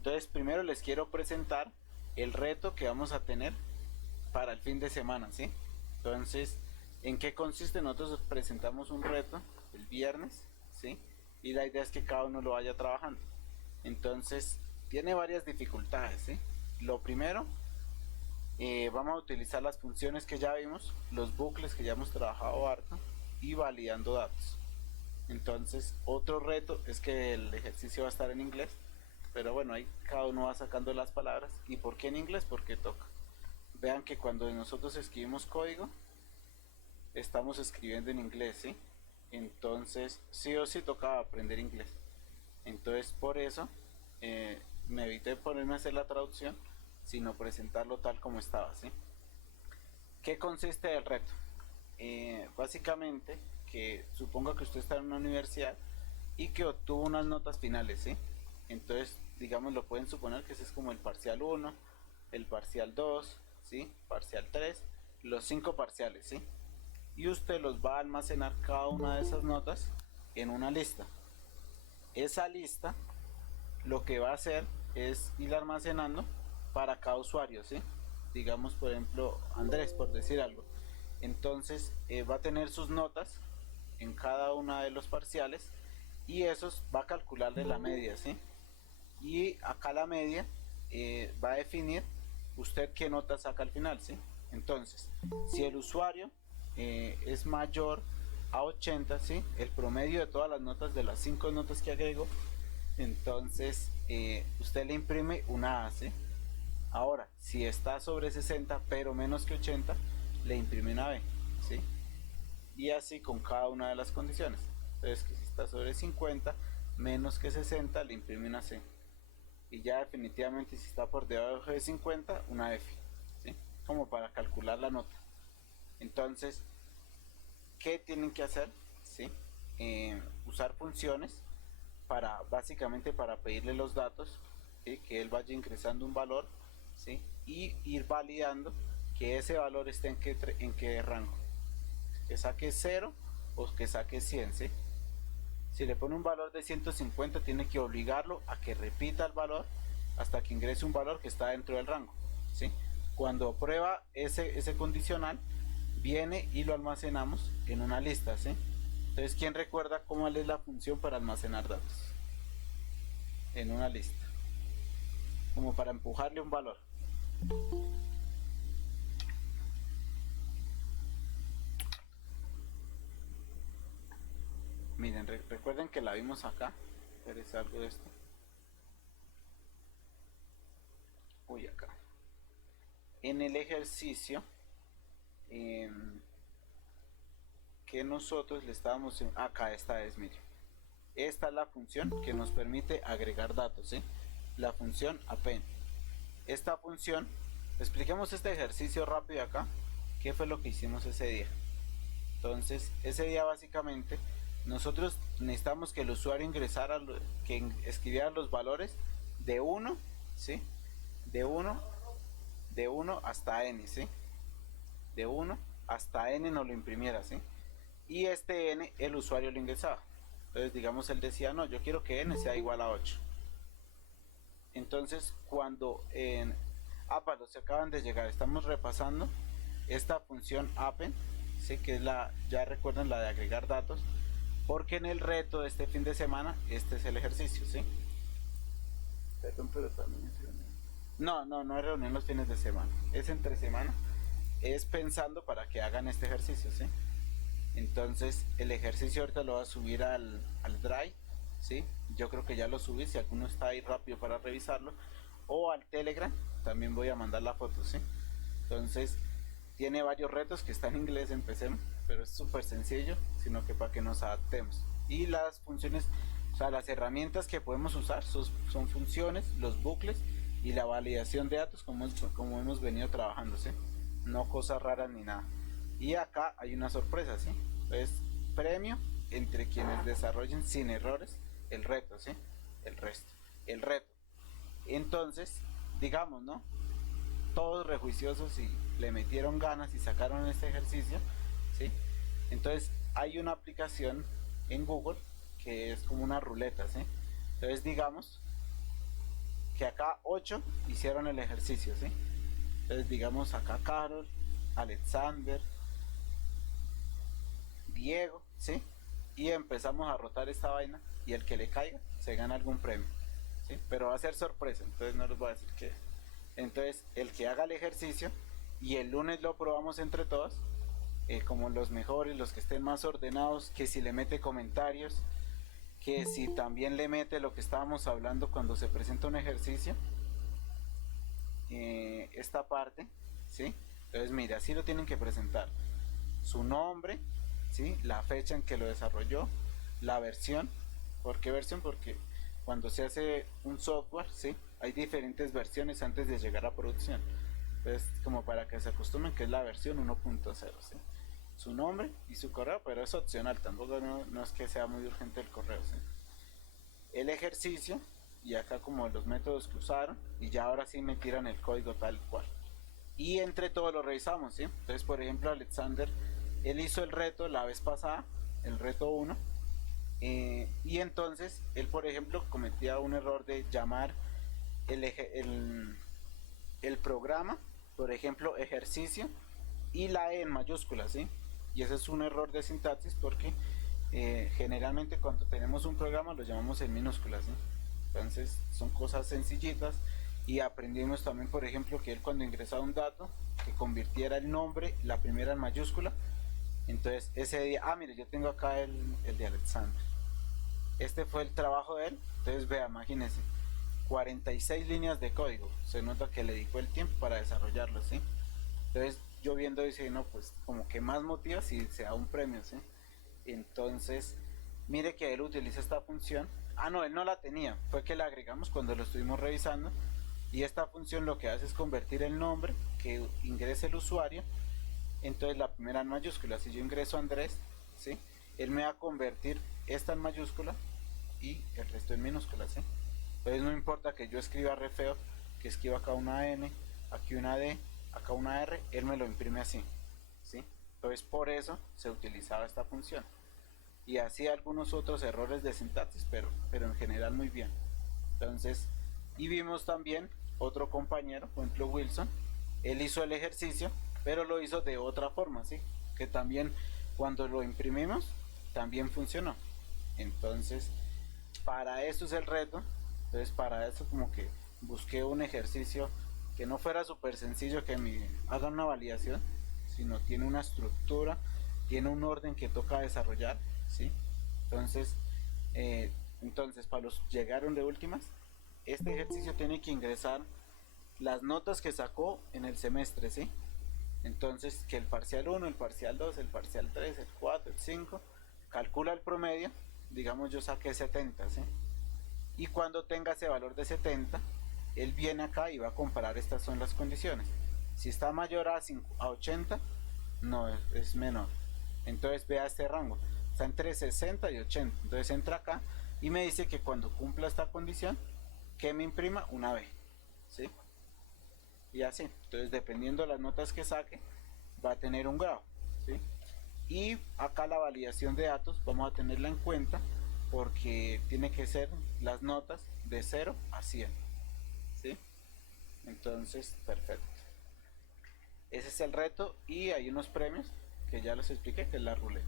Entonces primero les quiero presentar el reto que vamos a tener para el fin de semana, ¿sí? Entonces, ¿en qué consiste? Nosotros presentamos un reto el viernes, ¿sí? Y la idea es que cada uno lo vaya trabajando. Entonces, tiene varias dificultades, ¿sí? Lo primero, vamos a utilizar las funciones que ya vimos, los bucles que ya hemos trabajado harto y validando datos. Entonces, otro reto es que el ejercicio va a estar en inglés, pero bueno, ahí cada uno va sacando las palabras. ¿Y por qué en inglés? Porque toca. Vean que cuando nosotros escribimos código, estamos escribiendo en inglés, ¿sí? Entonces, sí o sí tocaba aprender inglés. Entonces, por eso me evité ponerme a hacer la traducción, sino presentarlo tal como estaba, ¿sí? ¿Qué consiste el reto? Básicamente, que suponga que usted está en una universidad y que obtuvo unas notas finales, ¿sí? Entonces, digamos, lo pueden suponer que ese es como el parcial 1, el parcial 2, ¿sí? Parcial 3, los 5 parciales, ¿sí? Y usted los va a almacenar cada una de esas notas en una lista. Esa lista lo que va a hacer es ir almacenando para cada usuario, ¿sí? Digamos, por ejemplo, Andrés, por decir algo. Entonces va a tener sus notas en cada una de los parciales y esos va a calcularle la media, ¿sí? Y acá la media va a definir usted qué nota saca al final, ¿sí? Entonces, si el usuario es mayor a 80, ¿sí? El promedio de todas las notas de las 5 notas que agrego, entonces usted le imprime una A, ¿sí? Ahora, si está sobre 60 pero menos que 80, le imprime una B, ¿sí? Y así con cada una de las condiciones. Entonces, que si está sobre 50 menos que 60, le imprime una C. Y ya definitivamente si está por debajo de 50, una F, ¿sí? Como para calcular la nota. Entonces, ¿qué tienen que hacer? ¿Sí? Usar funciones para básicamente para pedirle los datos, ¿sí? Que él vaya ingresando un valor, ¿sí? Y ir validando que ese valor esté en qué rango, que saque 0 o que saque 100, ¿sí? Si le pone un valor de 150, tiene que obligarlo a que repita el valor hasta que ingrese un valor que está dentro del rango, ¿sí? Cuando prueba ese condicional, viene y lo almacenamos en una lista, ¿sí? Entonces, ¿quién recuerda cómo es la función para almacenar datos? En una lista, como para empujarle un valor. Miren, recuerden que la vimos acá. Pero es algo de esto. Uy, acá. En el ejercicio que nosotros le estábamos... Acá esta es, miren. Esta es la función que nos permite agregar datos, ¿sí? La función append. Esta función, expliquemos este ejercicio rápido acá. ¿Qué fue lo que hicimos ese día? Entonces, ese día básicamente nosotros necesitamos que el usuario ingresara, que escribiera los valores de 1, ¿sí? De 1, de 1 hasta n, ¿sí? De 1 hasta n nos lo imprimiera, ¿sí? Y este n el usuario lo ingresaba. Entonces, digamos, él decía, no, yo quiero que n sea igual a 8. Entonces, cuando en Apalo se acaban de llegar, estamos repasando esta función append, ¿sí? Que es la, ya recuerdan, la de agregar datos, porque en el reto de este fin de semana, este es el ejercicio, ¿sí? Perdón, pero también es reunión. No es reunión los fines de semana, es entre semana, es pensando para que hagan este ejercicio, ¿sí? Entonces, el ejercicio ahorita lo va a subir al Drive, ¿sí? Yo creo que ya lo subí, si alguno está ahí rápido para revisarlo, o al Telegram, también voy a mandar la foto, ¿sí? Entonces, tiene varios retos que están en inglés, empecemos, pero es súper sencillo, sino que para que nos adaptemos. Y las funciones, o sea, las herramientas que podemos usar son funciones, los bucles y la validación de datos como hemos venido trabajando, ¿sí? No cosas raras ni nada. Y acá hay una sorpresa, ¿sí? Entonces, premio entre quienes desarrollen sin errores el reto, ¿sí? El reto. Entonces, digamos, ¿no? Todos rejuiciosos y le metieron ganas y sacaron este ejercicio, ¿sí? Entonces hay una aplicación en Google que es como una ruleta, ¿sí? Entonces digamos que acá 8 hicieron el ejercicio, ¿sí? Entonces digamos acá Carol, Alexander, Diego, ¿sí? Y empezamos a rotar esta vaina y el que le caiga se gana algún premio, ¿sí? Pero va a ser sorpresa, entonces no les voy a decir qué es. Entonces el que haga el ejercicio y el lunes lo probamos entre todos, como los mejores, los que estén más ordenados, que si le mete comentarios, que si también le mete lo que estábamos hablando cuando se presenta un ejercicio, esta parte, ¿sí? Entonces mira, así lo tienen que presentar. Su nombre, ¿sí? La fecha en que lo desarrolló, la versión. ¿Por qué versión? Porque cuando se hace un software, ¿sí? Hay diferentes versiones antes de llegar a producción. Entonces, como para que se acostumbren que es la versión 1.0, ¿sí? Su nombre y su correo, pero es opcional, tampoco no es que sea muy urgente el correo, ¿sí? El ejercicio, y acá como los métodos que usaron, y ya ahora sí me tiran el código tal cual. Y entre todos lo revisamos, ¿sí? Entonces, por ejemplo, Alexander, él hizo el reto la vez pasada, el reto 1, y entonces él, por ejemplo, cometía un error de llamar el programa, por ejemplo, ejercicio, y la E en mayúscula, ¿sí? Y ese es un error de sintaxis porque generalmente cuando tenemos un programa lo llamamos en minúsculas, ¿sí? Entonces son cosas sencillitas y aprendimos también, por ejemplo, que él cuando ingresaba un dato, que convirtiera el nombre, la primera en mayúscula. Entonces ese día, mire, yo tengo acá el de Alexander. Este fue el trabajo de él. Entonces vea, imagínense, 46 líneas de código. Se nota que le dedicó el tiempo para desarrollarlo, ¿sí? Entonces yo viendo dice, no, pues como que más motiva si se da un premio, ¿sí? Entonces, mire que él utiliza esta función. No, él no la tenía, fue que la agregamos cuando lo estuvimos revisando. Y esta función lo que hace es convertir el nombre que ingrese el usuario. Entonces la primera en mayúscula, si yo ingreso Andrés, ¿sí? Él me va a convertir esta en mayúscula y el resto en minúscula, ¿sí? Entonces no importa que yo escriba re feo, que escriba acá una N, aquí una D, acá una R, él me lo imprime así, ¿sí? Entonces por eso se utilizaba esta función. Y así algunos otros errores de sintaxis, pero en general muy bien. Entonces, y vimos también otro compañero, por ejemplo Wilson, él hizo el ejercicio, pero lo hizo de otra forma, ¿sí? Que también cuando lo imprimimos, también funcionó. Entonces, para eso es el reto. Entonces, para eso como que busqué un ejercicio que no fuera súper sencillo, que me haga una validación, sino tiene una estructura, tiene un orden que toca desarrollar, ¿sí? Entonces, para los llegaron de últimas, este ejercicio tiene que ingresar las notas que sacó en el semestre, ¿sí? Entonces, que el parcial 1, el parcial 2, el parcial 3, el 4, el 5, calcula el promedio, digamos yo saqué 70, ¿sí? Y cuando tenga ese valor de 70, él viene acá y va a comparar, estas son las condiciones. Si está mayor a 80, no, es menor. Entonces vea este rango, está entre 60 y 80. Entonces entra acá y me dice que cuando cumpla esta condición, que me imprima una B, ¿sí? Y así, entonces dependiendo de las notas que saque, va a tener un grado, ¿sí? Y acá la validación de datos vamos a tenerla en cuenta porque tiene que ser las notas de 0 a 100, ¿sí? Entonces, perfecto. Ese es el reto y hay unos premios que ya les expliqué, que es la ruleta.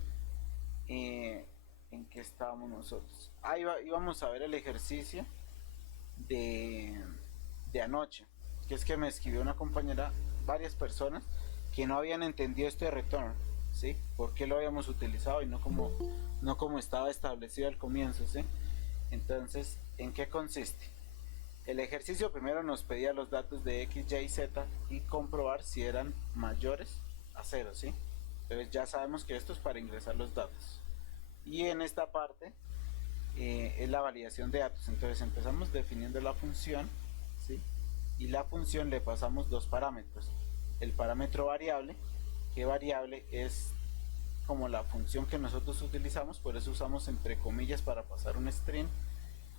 ¿En qué estábamos nosotros? Íbamos a ver el ejercicio de, de anoche, que es que me escribió una compañera, varias personas que no habían entendido este return, ¿sí? ¿Por qué lo habíamos utilizado y no como estaba establecido al comienzo, ¿sí? Entonces, ¿en qué consiste? El ejercicio primero nos pedía los datos de X, Y, Z y comprobar si eran mayores a 0, ¿sí? Entonces ya sabemos que esto es para ingresar los datos. Y en esta parte es la validación de datos. Entonces empezamos definiendo la función, ¿sí? Y la función le pasamos dos parámetros. El parámetro variable, que variable es como la función que nosotros utilizamos, por eso usamos entre comillas para pasar un string,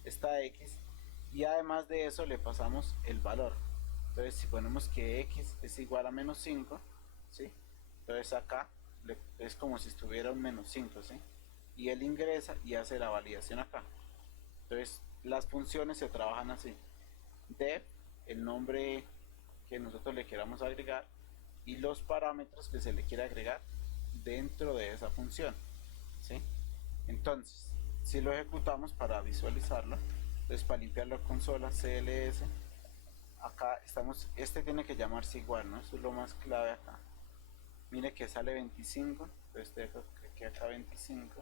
esta X, y además de eso le pasamos el valor. Entonces si ponemos que X es igual a menos 5, ¿sí? Entonces acá es como si estuviera un menos 5, ¿sí? Y él ingresa y hace la validación acá. Entonces las funciones se trabajan así. def, el nombre que nosotros le queramos agregar y los parámetros que se le quiere agregar dentro de esa función, ¿sí? Entonces, si lo ejecutamos para visualizarlo, entonces para limpiar la consola cls, acá estamos, este tiene que llamarse igual, ¿no? Eso es lo más clave acá. Mire que sale 25, entonces dejo que acá 25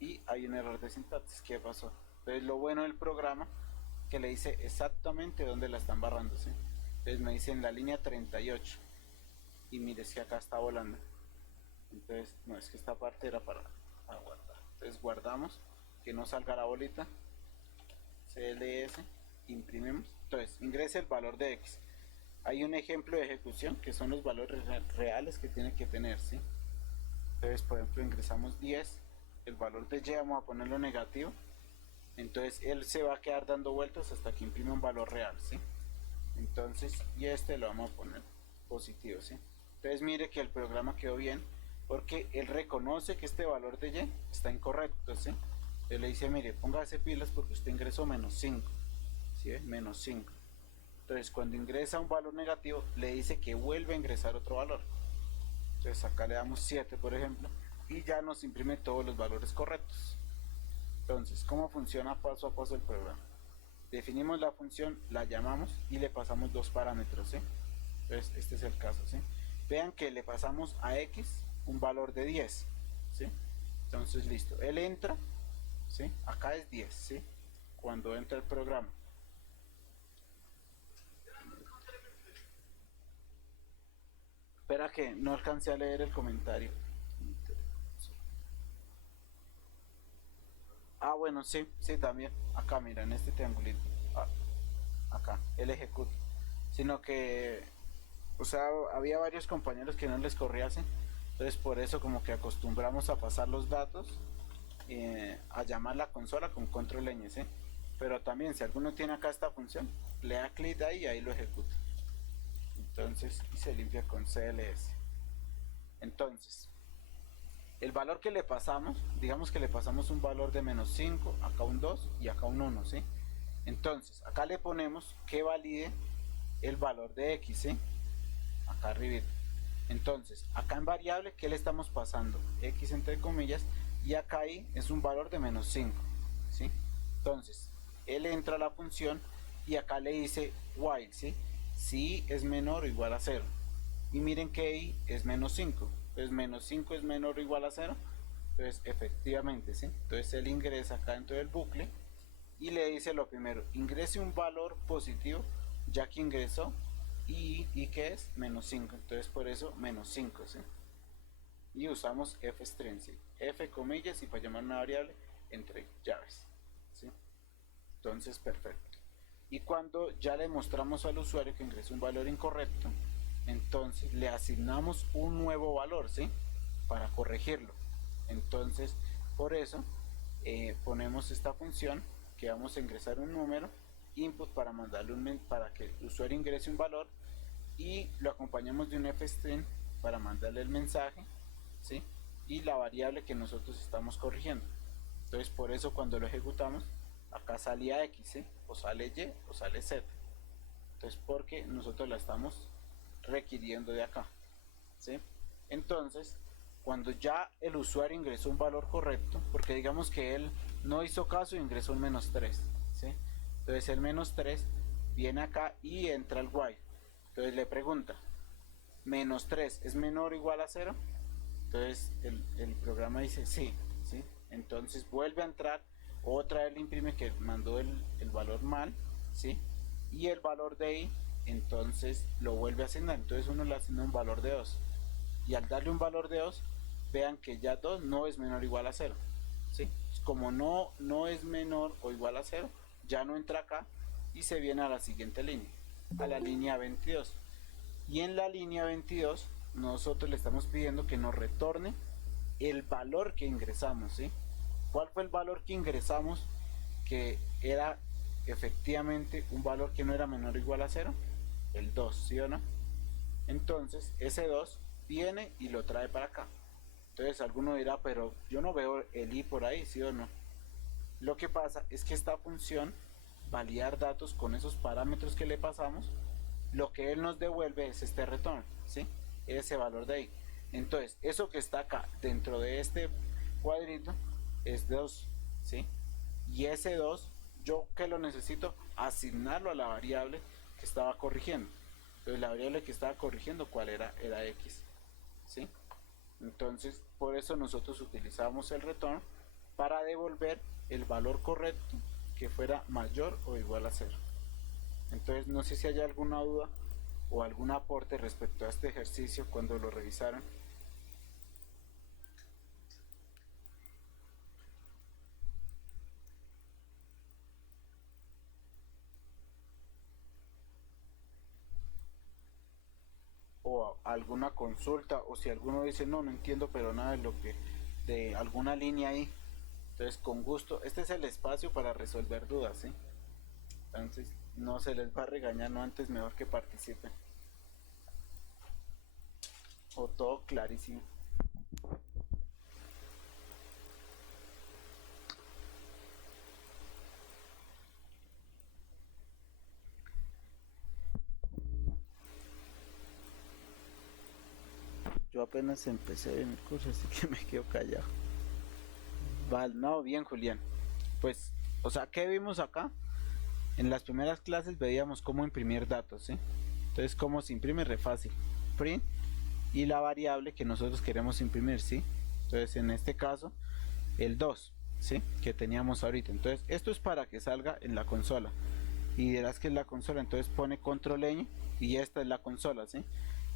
y hay un error de sintaxis. ¿Qué pasó? Entonces lo bueno del programa que le dice exactamente dónde la están barrando, ¿sí? Entonces me dice en la línea 38 y mire, es que acá está volando. Entonces no, es que esta parte era para guardar. Entonces guardamos, que no salga la bolita, cls, imprimimos. Entonces ingrese el valor de x. Hay un ejemplo de ejecución que son los valores reales que tiene que tener, ¿sí? Entonces por ejemplo ingresamos 10, el valor de y vamos a ponerlo negativo, entonces él se va a quedar dando vueltas hasta que imprime un valor real, ¿sí? Entonces, y este lo vamos a poner positivo, ¿sí? Entonces mire que el programa quedó bien porque él reconoce que este valor de y está incorrecto, ¿sí? Entonces le dice, mire, póngase pilas porque usted ingresó menos 5, ¿sí? Menos 5. Entonces cuando ingresa un valor negativo le dice que vuelve a ingresar otro valor. Entonces acá le damos 7 por ejemplo y ya nos imprime todos los valores correctos. Entonces, ¿cómo funciona paso a paso el programa? Definimos la función, la llamamos y le pasamos dos parámetros, ¿sí? Entonces, este es el caso, ¿sí? Vean que le pasamos a x un valor de 10, ¿sí? Entonces, listo. Él entra, ¿sí? Acá es 10, ¿sí? Cuando entra el programa. Espera que no alcancé a leer el comentario. Ah, bueno, sí, sí, también. Acá, mira, en este triangulito. Ah, acá, él ejecuta. Sino que, o sea, había varios compañeros que no les corría así. Entonces, por eso como que acostumbramos a pasar los datos, a llamar la consola con control ñ, ¿sí? Pero también, si alguno tiene acá esta función, le da clic ahí y ahí lo ejecuta. Entonces, y se limpia con cls. Entonces, el valor que le pasamos, digamos que le pasamos un valor de menos 5, acá un 2 y acá un 1, ¿sí? Entonces, acá le ponemos que valide el valor de x, ¿sí? Acá arriba. Entonces, acá en variable, ¿qué le estamos pasando? X entre comillas, y acá ahí es un valor de menos 5, ¿sí? Entonces, él entra a la función y acá le dice while, ¿sí? Si es menor o igual a 0. Y miren que ahí es menos 5. Entonces, menos 5 es menor o igual a 0. Entonces, efectivamente, ¿sí? Entonces, él ingresa acá dentro del bucle y le dice lo primero, ingrese un valor positivo, ya que ingresó, y que es menos 5, entonces por eso menos 5, ¿sí? Y usamos fstring, ¿sí? F comillas y para llamar una variable entre llaves, ¿sí? Entonces perfecto. Y cuando ya le mostramos al usuario que ingresó un valor incorrecto, entonces le asignamos un nuevo valor, ¿sí? Para corregirlo. Entonces por eso ponemos esta función que vamos a ingresar un número input para mandarle para que el usuario ingrese un valor y lo acompañamos de un fstring para mandarle el mensaje, ¿sí? Y la variable que nosotros estamos corrigiendo. Entonces por eso cuando lo ejecutamos acá salía x, ¿sí? O sale y o sale z. Entonces porque nosotros la estamos requiriendo de acá, ¿sí? Entonces cuando ya el usuario ingresó un valor correcto, porque digamos que él no hizo caso y ingresó un menos 3, ¿sí? Entonces el menos 3 viene acá y entra al while. Entonces le pregunta, menos 3 es menor o igual a 0. Entonces el programa dice sí, ¿sí? Entonces vuelve a entrar, otra vez le imprime que mandó el valor mal, ¿sí? Y el valor de ahí, entonces lo vuelve a asignar. Entonces uno le asigna un valor de 2. Y al darle un valor de 2, vean que ya 2 no es menor o igual a 0, ¿sí? Como no es menor o igual a 0, ya no entra acá y se viene a la siguiente línea, a la línea 22. Y en la línea 22 nosotros le estamos pidiendo que nos retorne el valor que ingresamos, ¿sí? ¿Cuál fue el valor que ingresamos que era efectivamente un valor que no era menor o igual a 0? El 2, ¿sí o no? Entonces ese 2 viene y lo trae para acá. Entonces alguno dirá, pero yo no veo el i por ahí, ¿sí o no? Lo que pasa es que esta función validar datos con esos parámetros que le pasamos, lo que él nos devuelve es este retorno, ¿sí? Ese valor de ahí. Entonces, eso que está acá dentro de este cuadrito es 2, ¿sí? Y ese 2, yo que lo necesito asignarlo a la variable que estaba corrigiendo. Entonces, la variable que estaba corrigiendo, ¿cuál era? Era x, ¿sí? Entonces, por eso nosotros utilizamos el return para devolver el valor correcto que fuera mayor o igual a 0. Entonces, no sé si hay alguna duda o algún aporte respecto a este ejercicio cuando lo revisaron. O alguna consulta, o si alguno dice no entiendo pero nada de lo que de alguna línea ahí, entonces con gusto, este es el espacio para resolver dudas, ¿sí? Entonces no se les va a regañar, no, antes mejor que participen, o todo clarísimo. Yo apenas empecé en el curso, así que me quedo callado. Vale, no, bien Julián. Pues, o sea, ¿qué vimos acá? En las primeras clases veíamos cómo imprimir datos, ¿sí? Entonces, ¿cómo se imprime? Re fácil. Print y la variable que nosotros queremos imprimir, ¿sí? Entonces, en este caso, el 2, ¿sí? Que teníamos ahorita. Entonces, esto es para que salga en la consola. Y dirás que es la consola, entonces pone control Ñ y esta es la consola, ¿sí?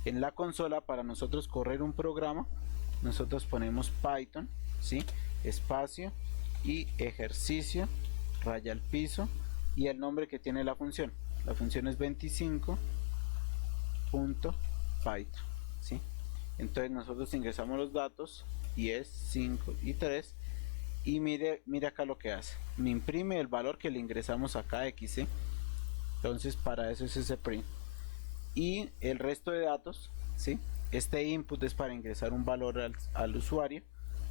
En la consola, para nosotros correr un programa, nosotros ponemos Python, ¿sí? Espacio y ejercicio, raya al piso y el nombre que tiene la función. La función es 25.python, ¿sí? Entonces nosotros ingresamos los datos, 10, 5 y 3, y mire acá lo que hace. Me imprime el valor que le ingresamos acá, x, ¿sí? Entonces para eso es ese print. Y el resto de datos, ¿sí? Este input es para ingresar un valor al usuario,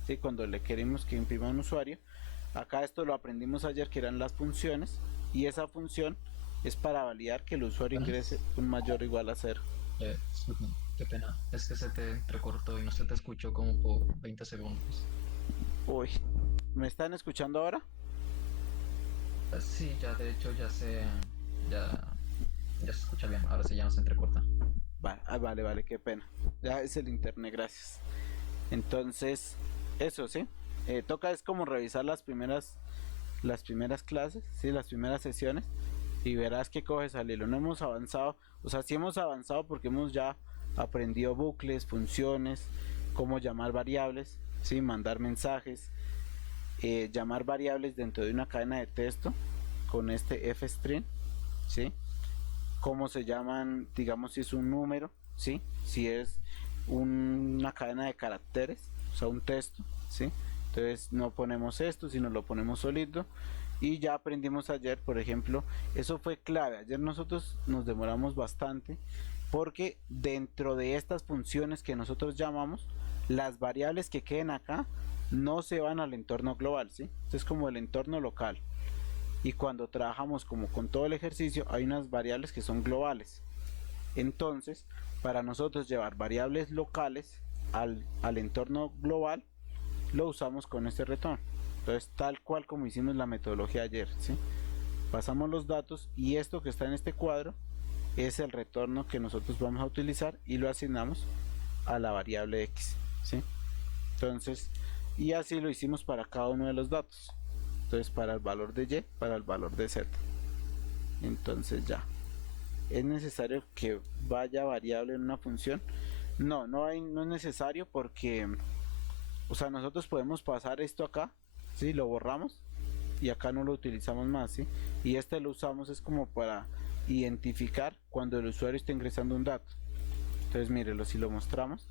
¿sí? Cuando le queremos que imprima un usuario. Acá esto lo aprendimos ayer, que eran las funciones, y esa función es para validar que el usuario ingrese un mayor o igual a 0. Qué pena, es que se te entrecortó y no se te escuchó como por 20 segundos. Uy, ¿me están escuchando ahora? Sí, ya de hecho ya, ya se escucha bien, ahora sí ya no se entrecorta. Vale, qué pena. Ya es el internet, gracias. Entonces, eso sí. Toca es como revisar las primeras clases, ¿sí? Las primeras sesiones, y verás que coges al hilo. No hemos avanzado, o sea, sí hemos avanzado porque hemos ya aprendido bucles, funciones, cómo llamar variables, ¿sí? Mandar mensajes, llamar variables dentro de una cadena de texto con este fstring, ¿sí? Cómo se llaman, digamos, si es un número, ¿sí? Si es una cadena de caracteres, o sea, un texto, ¿sí? Entonces no ponemos esto, sino lo ponemos solito. Y ya aprendimos ayer, por ejemplo, eso fue clave. Ayer nosotros nos demoramos bastante porque dentro de estas funciones que nosotros llamamos, las variables que queden acá no se van al entorno global, ¿sí? Esto es como el entorno local. Y cuando trabajamos como con todo el ejercicio, hay unas variables que son globales. Entonces, para nosotros llevar variables locales al entorno global, lo usamos con este return. Entonces, tal cual como hicimos la metodología ayer, ¿sí? Pasamos los datos y esto que está en este cuadro es el retorno que nosotros vamos a utilizar y lo asignamos a la variable x, ¿sí? Entonces, y así lo hicimos para cada uno de los datos. Entonces, para el valor de y, para el valor de z. Entonces ya. ¿Es necesario que vaya variable en una función? No es necesario porque, o sea, nosotros podemos pasar esto acá, ¿sí? Lo borramos y acá no lo utilizamos más, ¿sí? Y este lo usamos es como para identificar cuando el usuario está ingresando un dato. Entonces, mírelo, si lo mostramos,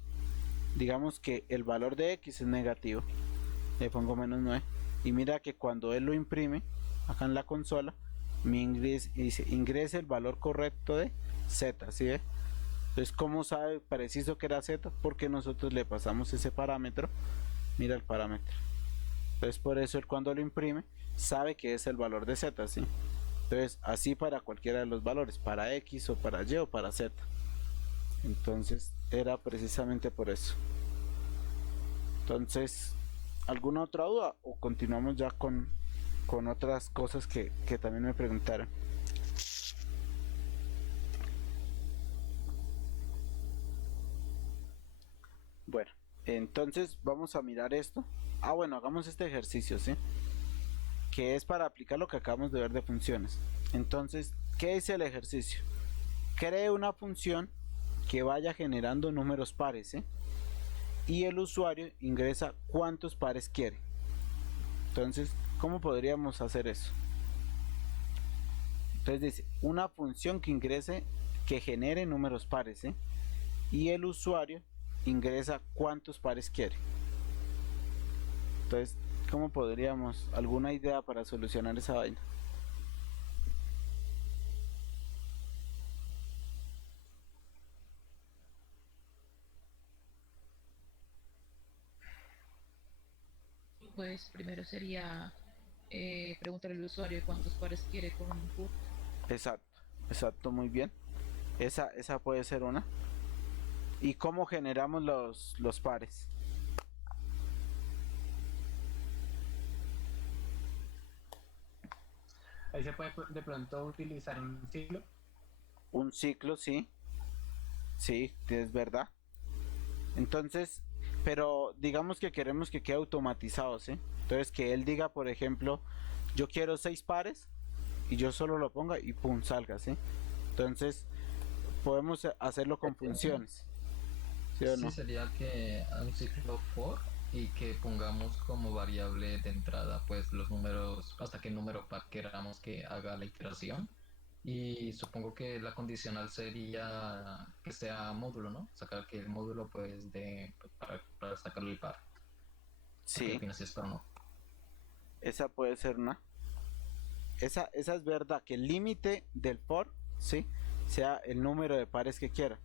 digamos que el valor de x es negativo, le pongo -9, y mira que cuando él lo imprime acá en la consola, me ingrese el valor correcto de z, ¿sí ve? Entonces, ¿cómo sabe preciso que era z? Porque nosotros le pasamos ese parámetro. Mira el parámetro. Entonces, por eso él cuando lo imprime sabe que es el valor de z, ¿sí? Entonces, así para cualquiera de los valores, para X o para Y o para Z. Entonces, era precisamente por eso. Entonces, ¿alguna otra duda? ¿O continuamos ya con otras cosas que también me preguntaron? Bueno, entonces vamos a mirar esto. Ah, bueno, hagamos este ejercicio, ¿sí? Que es para aplicar lo que acabamos de ver de funciones. Entonces, ¿qué dice el ejercicio? Cree una función que vaya generando números pares, ¿sí? Y el usuario ingresa cuántos pares quiere. Entonces, ¿cómo podríamos hacer eso? Entonces dice, una función que genere números pares, ¿sí? Y el usuario ingresa cuántos pares quiere. Entonces, ¿cómo podríamos? ¿Alguna idea para solucionar esa vaina? Pues primero sería preguntarle al usuario cuántos pares quiere con un put. Exacto, exacto, muy bien. Esa puede ser una. ¿Y cómo generamos los pares? Ahí se puede de pronto utilizar un ciclo. Un ciclo, sí. Sí, es verdad. Entonces, pero digamos que queremos que quede automatizado, ¿sí? Entonces que él diga, por ejemplo, yo quiero 6 pares y yo solo lo ponga y pum, salga, ¿sí? Entonces, podemos hacerlo con funciones, ¿sí o Sí, no? sería que un ciclo for y que pongamos como variable de entrada pues los números hasta qué número par queramos que haga la iteración. Y supongo que la condicional sería que sea módulo, ¿no? Sacar que el módulo pues de para sacarle el par. ¿Qué Sí, opinas si es par o no? esa puede ser una. Esa es verdad, que el límite del for, ¿sí? Sea el número de pares que quiera.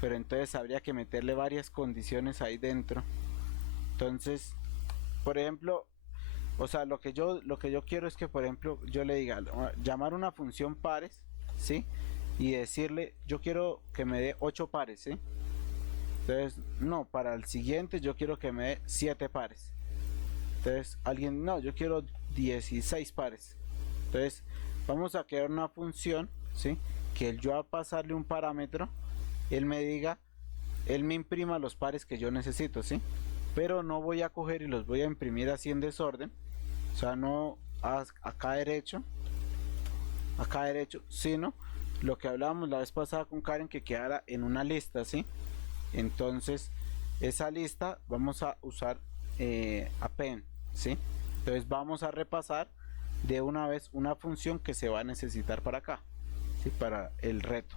Pero entonces habría que meterle varias condiciones ahí dentro. Entonces, por ejemplo, o sea, lo que yo quiero es que, por ejemplo, yo le diga, llamar una función pares, ¿sí? Y decirle, yo quiero que me dé 8 pares, ¿sí? Entonces, no, para el siguiente yo quiero que me dé 7 pares. Entonces, alguien, no, yo quiero 16 pares. Entonces, vamos a crear una función, ¿sí? Que yo a pasarle un parámetro, él me diga, él me imprima los pares que yo necesito, ¿sí? Pero no voy a coger y los voy a imprimir así en desorden. O sea, no acá derecho, sino lo que hablábamos la vez pasada con Karen, que quedara en una lista, ¿sí? Entonces, esa lista vamos a usar append, ¿sí? Entonces vamos a repasar de una vez una función que se va a necesitar para acá, ¿sí? Para el reto.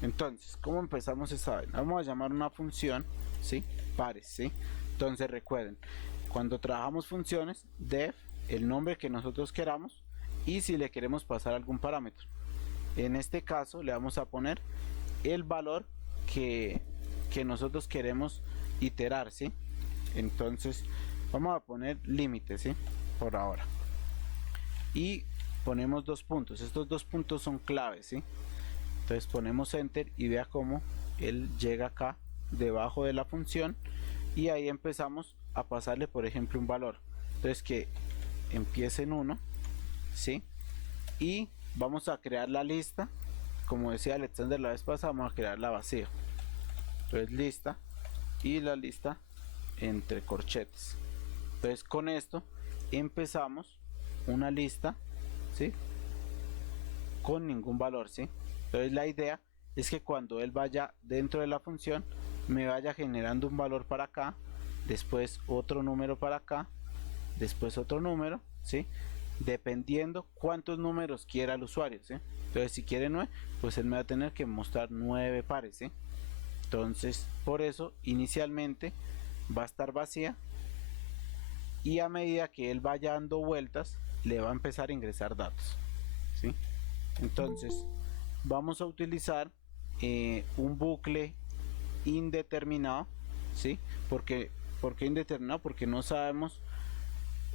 Entonces, ¿cómo empezamos esa vaina? Vamos a llamar una función, ¿sí? Pares, ¿sí? Entonces recuerden, cuando trabajamos funciones, def, el nombre que nosotros queramos y si le queremos pasar algún parámetro. En este caso le vamos a poner el valor que nosotros queremos iterar, ¿sí? Entonces vamos a poner límite, ¿sí? Por ahora. Y ponemos 2 puntos. Estos 2 puntos son claves, ¿sí? Entonces ponemos enter y vea cómo él llega acá debajo de la función y ahí empezamos a pasarle, por ejemplo, un valor. Entonces que empiece en 1, ¿sí? Y vamos a crear la lista. Como decía Alexander la vez pasada, vamos a crear la vacía. Entonces lista y la lista entre corchetes. Entonces con esto empezamos una lista, ¿sí? Con ningún valor, ¿sí? Entonces la idea es que cuando él vaya dentro de la función me vaya generando un valor para acá, después otro número para acá, después otro número, ¿sí? Dependiendo cuántos números quiera el usuario, ¿sí? Entonces si quiere 9, pues él me va a tener que mostrar 9 pares, ¿sí? Entonces por eso inicialmente va a estar vacía y a medida que él vaya dando vueltas le va a empezar a ingresar datos, ¿sí? Entonces vamos a utilizar un bucle indeterminado, ¿sí? ¿Por qué indeterminado? Porque no sabemos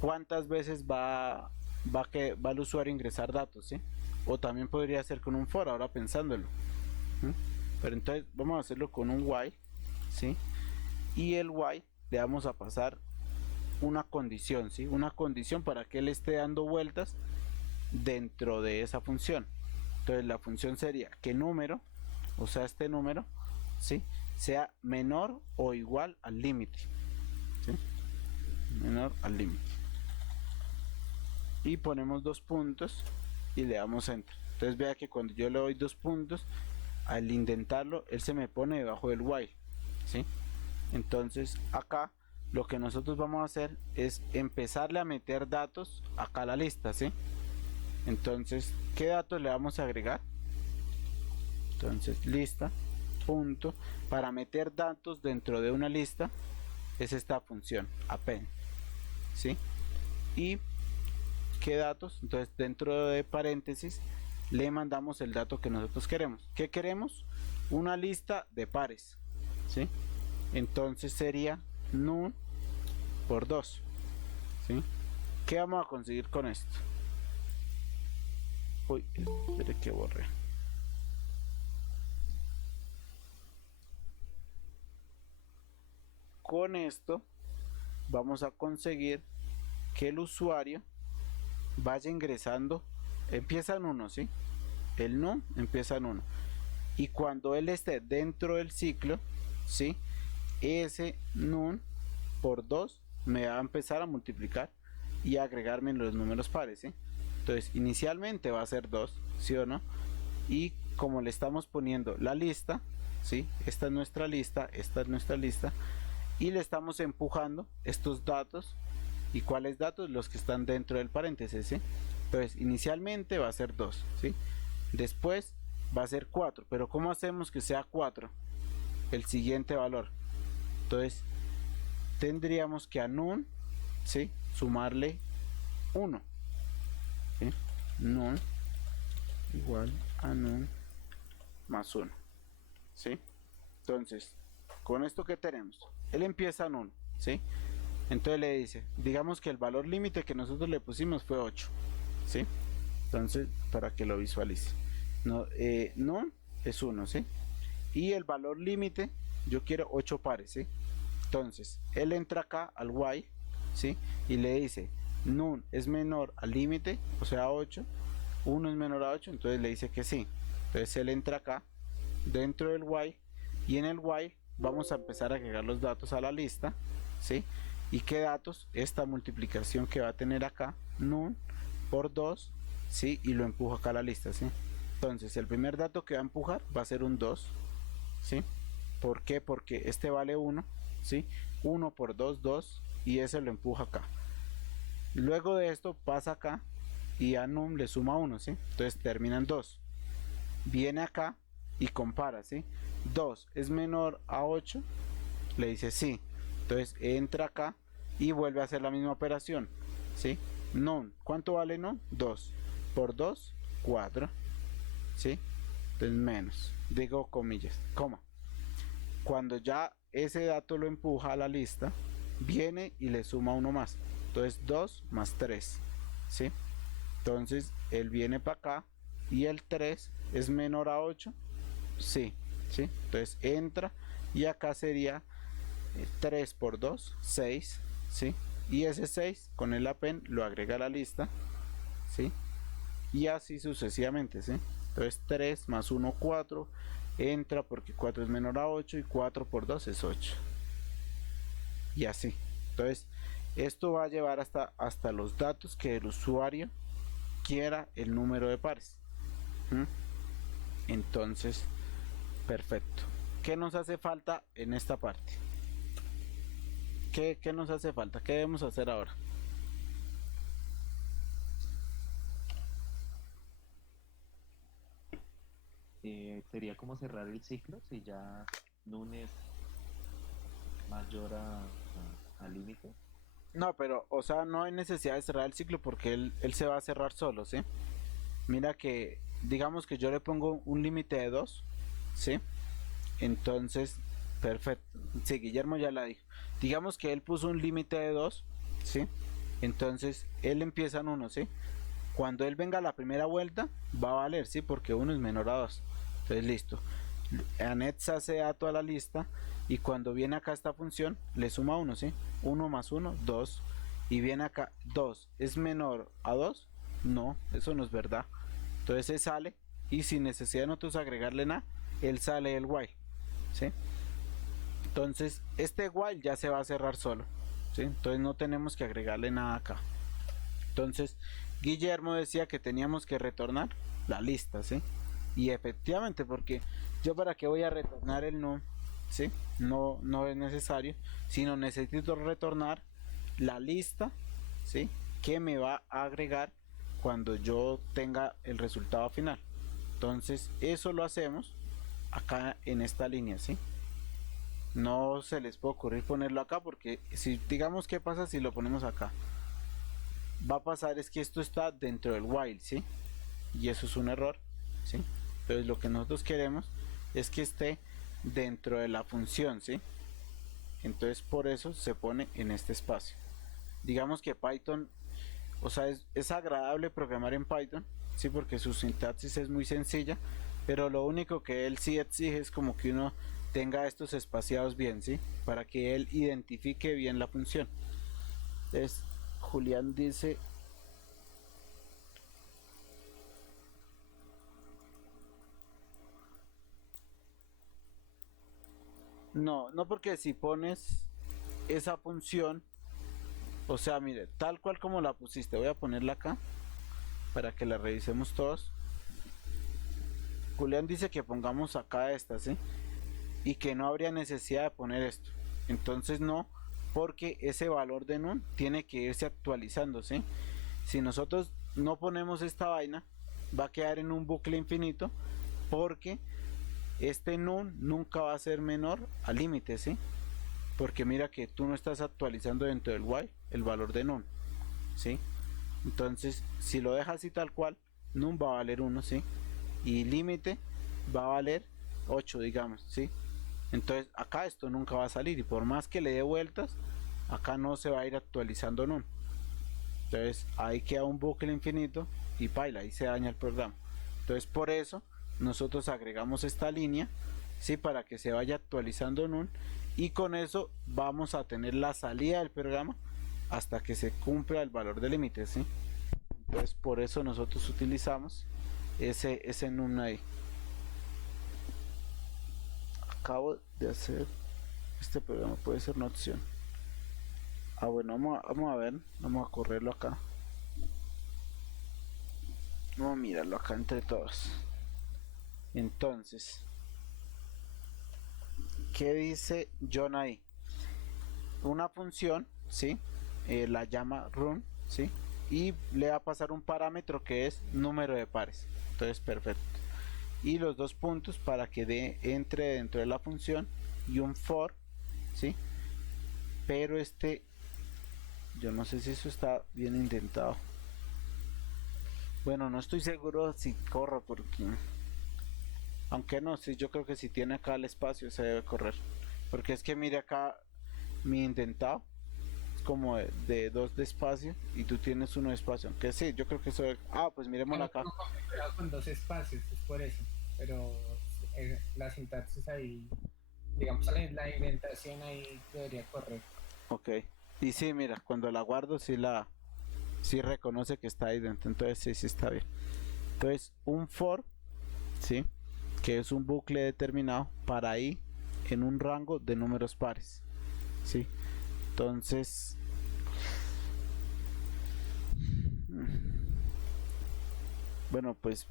cuántas veces va el usuario a ingresar datos, ¿sí? o también podría ser con un for, ahora pensándolo. Pero entonces vamos a hacerlo con un while, ¿sí? Y el while le vamos a pasar una condición, ¿sí? Una condición para que él esté dando vueltas dentro de esa función. Entonces la función sería que número, o sea este número, ¿sí?, sea menor o igual al límite, ¿sí? Menor al límite. Y ponemos 2 puntos y le damos enter. Entonces vea que cuando yo le doy 2 puntos, al intentarlo él se me pone debajo del while, ¿sí? Entonces acá lo que nosotros vamos a hacer es empezarle a meter datos acá a la lista, ¿sí? Entonces, ¿qué datos le vamos a agregar? Entonces lista punto, para meter datos dentro de una lista es esta función append, ¿sí? Y ¿qué datos? Entonces dentro de paréntesis le mandamos el dato que nosotros queremos. ¿Qué queremos? Una lista de pares, ¿sí? Entonces sería num por 2, ¿sí? ¿Qué vamos a conseguir con esto? Uy, espere que borré. Con esto vamos a conseguir que el usuario vaya ingresando, empieza en 1, ¿sí? El num empieza en 1. Y cuando él esté dentro del ciclo, ¿sí?, ese num por 2 me va a empezar a multiplicar y a agregarme en los números pares, ¿sí? Entonces inicialmente va a ser 2, ¿sí o no? Y como le estamos poniendo la lista, ¿sí?, esta es nuestra lista, esta es nuestra lista, y le estamos empujando estos datos. ¿Y cuáles datos? Los que están dentro del paréntesis, ¿sí? Entonces inicialmente va a ser 2, ¿sí? Después va a ser 4, pero ¿cómo hacemos que sea 4 el siguiente valor? Entonces tendríamos que a num, ¿sí?, sumarle 1, ¿sí? Num igual a num más 1, ¿sí? Entonces, con esto que tenemos, él empieza en 1, ¿sí? Entonces le dice, digamos que el valor límite que nosotros le pusimos fue 8, ¿sí? Entonces, para que lo visualice, no, num es 1, ¿sí? Y el valor límite, yo quiero 8 pares, ¿sí? Entonces, él entra acá al while, ¿sí?, y le dice, num es menor al límite, o sea 8, 1 es menor a 8, entonces le dice que sí. Entonces él entra acá, dentro del while, y en el while vamos a empezar a agregar los datos a la lista, ¿sí? ¿Y qué datos? Esta multiplicación que va a tener acá, num por 2, ¿sí?, y lo empujo acá a la lista, ¿sí? Entonces el primer dato que va a empujar va a ser un 2, ¿sí? ¿Por qué? Porque este vale 1, ¿sí? 1 por 2, 2, y ese lo empuja acá. Luego de esto pasa acá y a num le suma 1, ¿sí? Entonces termina en 2. Viene acá y compara, ¿sí? 2 es menor a 8, le dice sí. Entonces entra acá y vuelve a hacer la misma operación, ¿sí? Num, ¿cuánto vale num? 2 por 2, 4, ¿sí? Entonces menos, digo comillas, coma. Cuando ya ese dato lo empuja a la lista, viene y le suma 1 más. Entonces 2 más 3, ¿sí? Entonces él viene para acá y el 3 es menor a 8, sí, ¿sí? Entonces entra y acá sería 3 por 2, 6, ¿sí? Y ese 6 con el append lo agrega a la lista, ¿sí? Y así sucesivamente, ¿sí? Entonces 3 más 1, 4, entra porque 4 es menor a 8 y 4 por 2 es 8. Y así. Entonces esto va a llevar hasta los datos que el usuario quiera el número de pares. Entonces, perfecto. ¿Qué nos hace falta en esta parte? ¿Qué nos hace falta? ¿Qué debemos hacer ahora? Sería como cerrar el ciclo si ya num es mayor al límite. No, pero, o sea, no hay necesidad de cerrar el ciclo porque él se va a cerrar solo, ¿sí? Mira que, digamos que yo le pongo un límite de 2, ¿sí? Entonces, perfecto. Sí, Guillermo ya la dijo. Digamos que él puso un límite de 2, ¿sí? Entonces, él empieza en 1, ¿sí? Cuando él venga a la primera vuelta, va a valer, ¿sí? Porque 1 es menor a 2. Entonces, listo. Anexa ese dato a la lista y cuando viene acá esta función, le suma 1, ¿sí? 1 más 1, 2. Y viene acá, 2, ¿es menor a 2? No, eso no es verdad. Entonces se sale y sin necesidad de nosotros agregarle nada, él sale del while, ¿sí? Entonces este while ya se va a cerrar solo, ¿sí? Entonces no tenemos que agregarle nada acá. Entonces Guillermo decía que teníamos que retornar la lista, ¿sí? Y efectivamente, porque yo para qué voy a retornar el num, ¿sí? No es necesario, sino necesito retornar la lista, ¿sí? Que me va a agregar cuando yo tenga el resultado final. Entonces eso lo hacemos acá en esta línea, ¿sí? No se les puede ocurrir ponerlo acá porque si digamos qué pasa si lo ponemos acá, va a pasar es que esto está dentro del while, ¿sí? Y eso es un error, ¿sí? Entonces lo que nosotros queremos es que esté dentro de la función, ¿sí? Entonces por eso se pone en este espacio. Digamos que Python, o sea, es agradable programar en Python, sí, porque su sintaxis es muy sencilla, pero lo único que él sí exige es como que uno tenga estos espaciados bien, sí, para que él identifique bien la función. Entonces, Julián dice... No porque si pones esa función, o sea, mire, tal cual como la pusiste, voy a ponerla acá para que la revisemos todos. Julián dice que pongamos acá esta, ¿sí? Y que no habría necesidad de poner esto. Entonces no, porque ese valor de num tiene que irse actualizando, ¿sí? Si nosotros no ponemos esta vaina, va a quedar en un bucle infinito, porque este num nunca va a ser menor al límite, ¿sí? Porque mira que tú no estás actualizando dentro del while el valor de num, ¿sí? Entonces, si lo dejas así tal cual, num va a valer 1, ¿sí? Y límite va a valer 8, digamos, ¿sí? Entonces, acá esto nunca va a salir y por más que le dé vueltas, acá no se va a ir actualizando num. Entonces, ahí queda un bucle infinito y paila, ahí se daña el programa. Entonces, por eso nosotros agregamos esta línea, ¿sí? Para que se vaya actualizando num y con eso vamos a tener la salida del programa hasta que se cumpla el valor de límite, ¿sí? Entonces por eso nosotros utilizamos ese num ahí. Acabo de hacer este programa, puede ser una opción. Bueno, vamos a ver, vamos a correrlo acá. Vamos a mirarlo acá entre todos. Entonces, ¿qué dice John ahí? Una función, ¿sí? La llama run, ¿sí? Y le va a pasar un parámetro que es número de pares. Entonces, perfecto. Y los dos puntos para que entre dentro de la función y un for, ¿sí? Pero yo no sé si eso está bien intentado. Bueno, no estoy seguro si corro porque... Aunque no, sí, yo creo que si tiene acá el espacio se debe correr. Porque es que mire acá mi intentado. Es como de 2 de espacio y tú tienes 1 de espacio. Aunque sí, yo creo que eso... pues miremoslo acá. Con 2 espacios, es por eso. Pero la sintaxis ahí, digamos, la indentación ahí debería correr. Ok. Y sí, mira, cuando la guardo sí reconoce que está ahí dentro. Entonces sí está bien. Entonces un for, ¿sí? Que es un bucle determinado para ahí en un rango de números pares, ¿sí? Entonces bueno, pues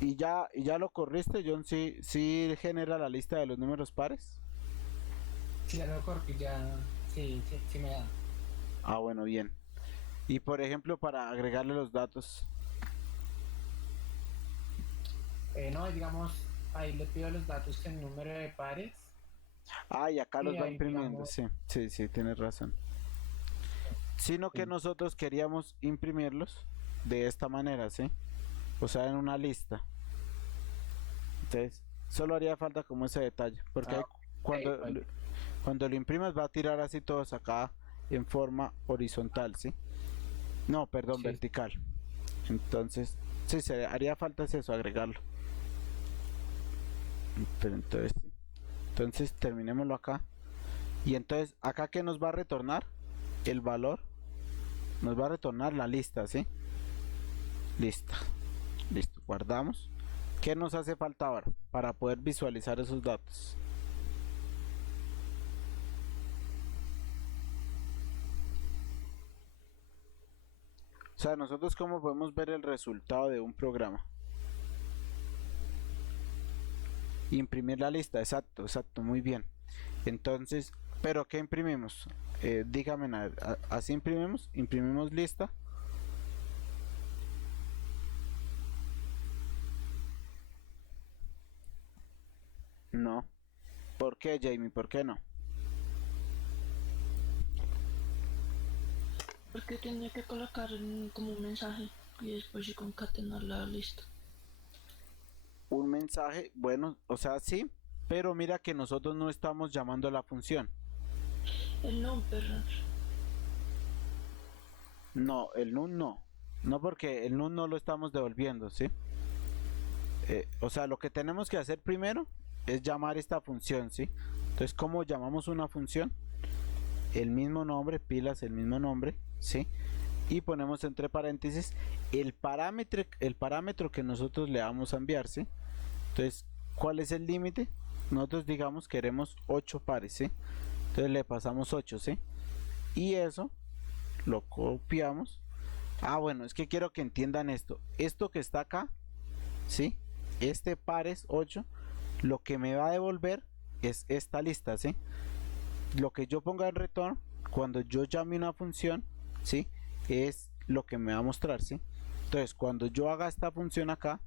y ya lo corriste, John. Sí genera la lista de los números pares. Si ya lo corrí, ya sí me da. Bueno, bien. Y por ejemplo, para agregarle los datos. No, digamos, ahí le pido los datos en número de pares. Y acá los va ahí, imprimiendo, digamos, sí, tienes razón. Sino que nosotros queríamos imprimirlos de esta manera, ¿sí? O sea, en una lista. Entonces, solo haría falta como ese detalle, porque cuando lo imprimas va a tirar así todos acá en forma horizontal, ¿sí? No, perdón, sí. vertical. Entonces, sí, se haría falta es eso, agregarlo. Pero entonces, sí. Entonces terminémoslo acá. Y entonces, acá ¿qué nos va a retornar? El valor. Nos va a retornar la lista, ¿sí? Lista. Listo, guardamos. ¿Qué nos hace falta ahora para poder visualizar esos datos? O sea, nosotros cómo podemos ver el resultado de un programa. Imprimir la lista, exacto, exacto, muy bien. Entonces, ¿pero qué imprimimos? Dígame, así imprimimos lista. No. ¿Por qué, Jamie? ¿Por qué no? Porque tenía que colocar como un mensaje y después sí concatenar la lista. Un mensaje, bueno, o sea, sí, pero mira que nosotros no estamos llamando a la función. El number. No, el num no. No, porque el num no lo estamos devolviendo, ¿sí? O sea, lo que tenemos que hacer primero es llamar esta función, ¿sí? Entonces, ¿cómo llamamos una función? El mismo nombre, pilas, el mismo nombre, ¿sí? Y ponemos entre paréntesis el parámetro que nosotros le vamos a enviar, ¿sí? Entonces, ¿cuál es el límite? Nosotros digamos queremos 8 pares, ¿sí? Entonces le pasamos 8, ¿sí? Y eso lo copiamos. Ah, bueno, es que quiero que entiendan esto. Esto que está acá, ¿sí? Este pares 8, lo que me va a devolver es esta lista, ¿sí? Lo que yo ponga en return cuando yo llame una función, ¿sí? Es lo que me va a mostrar, ¿sí? Entonces, cuando yo haga esta función acá,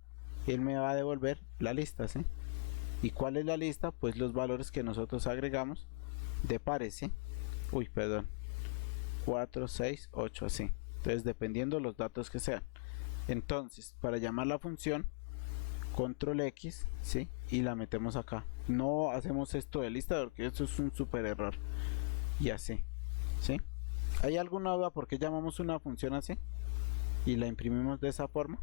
él me va a devolver la lista, ¿sí? ¿Y cuál es la lista? Pues los valores que nosotros agregamos de pares, ¿sí? Uy, perdón. 4, 6, 8, así. Entonces, dependiendo de los datos que sean. Entonces, para llamar la función, control X, ¿sí? Y la metemos acá. No hacemos esto de lista porque eso es un super error. Y así, ¿sí? ¿Hay alguna duda por qué llamamos una función así? Y la imprimimos de esa forma.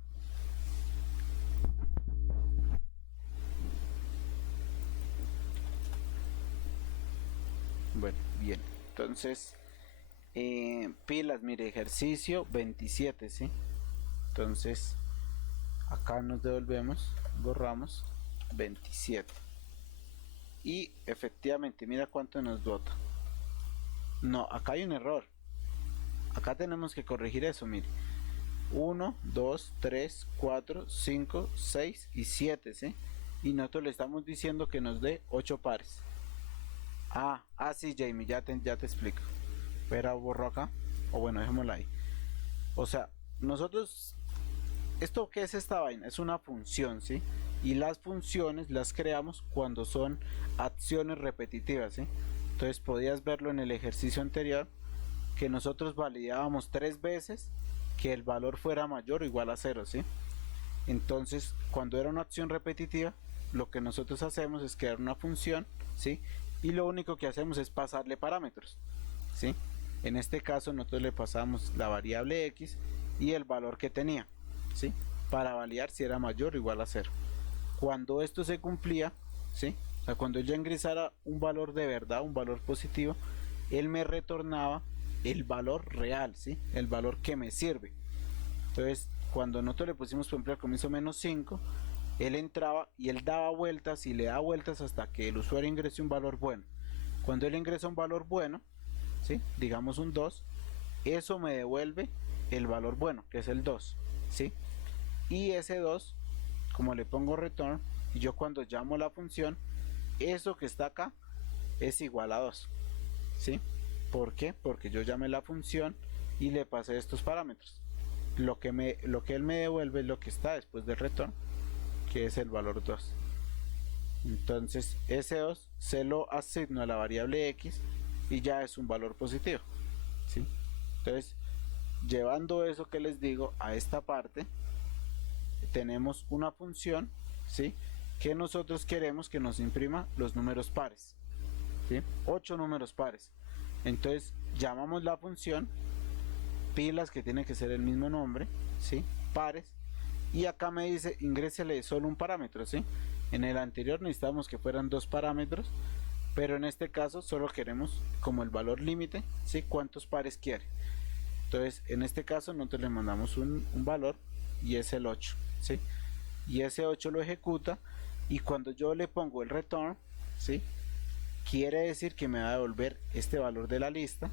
Bueno, bien. Entonces, pilas, mire, ejercicio 27, ¿sí? Entonces, acá nos devolvemos, borramos 27. Y efectivamente, mira cuánto nos dota. No, acá hay un error. Acá tenemos que corregir eso, mire. 1, 2, 3, 4, 5, 6 y 7, ¿sí? Y nosotros le estamos diciendo que nos dé 8 pares. Sí, Jamie, ya te explico. Pero borro acá. O bueno, dejémosla ahí. O sea, nosotros... ¿Esto qué es esta vaina? Es una función, ¿sí? Y las funciones las creamos cuando son acciones repetitivas, ¿sí? Entonces podías verlo en el ejercicio anterior, que nosotros validábamos 3 veces que el valor fuera mayor o igual a 0, ¿sí? Entonces, cuando era una acción repetitiva, lo que nosotros hacemos es crear una función, ¿sí? Y lo único que hacemos es pasarle parámetros, ¿sí? En este caso nosotros le pasamos la variable x y el valor que tenía, ¿sí? Para validar si era mayor o igual a 0. Cuando esto se cumplía, ¿sí? O sea, cuando yo ingresara un valor de verdad, un valor positivo, él me retornaba el valor real, ¿sí? El valor que me sirve. Entonces, cuando nosotros le pusimos, por ejemplo, al comienzo -5, él entraba y él daba vueltas y le da vueltas hasta que el usuario ingrese un valor bueno. Cuando él ingresa un valor bueno, ¿sí? Digamos un 2, eso me devuelve el valor bueno, que es el 2, ¿sí? Y ese 2, como le pongo return, y yo cuando llamo la función, eso que está acá es igual a 2, ¿sí? ¿Por qué? Porque yo llamé la función y le pasé estos parámetros. Lo que él me devuelve es lo que está después del return, que es el valor 2. Entonces ese 2 se lo asigno a la variable x y ya es un valor positivo, ¿sí? Entonces, llevando eso que les digo a esta parte, tenemos una función, ¿sí? Que nosotros queremos que nos imprima los números pares, ¿sí? 8 números pares. Entonces llamamos la función, pilas, que tiene que ser el mismo nombre, ¿sí? pares, y acá me dice ingrésele solo un parámetro, ¿sí? En el anterior necesitábamos que fueran 2 parámetros, pero en este caso solo queremos como el valor límite, ¿sí? ¿Cuántos pares quiere? Entonces en este caso nosotros le mandamos un valor y es el 8, ¿sí? Y ese 8 lo ejecuta, y cuando yo le pongo el return, ¿sí? Quiere decir que me va a devolver este valor de la lista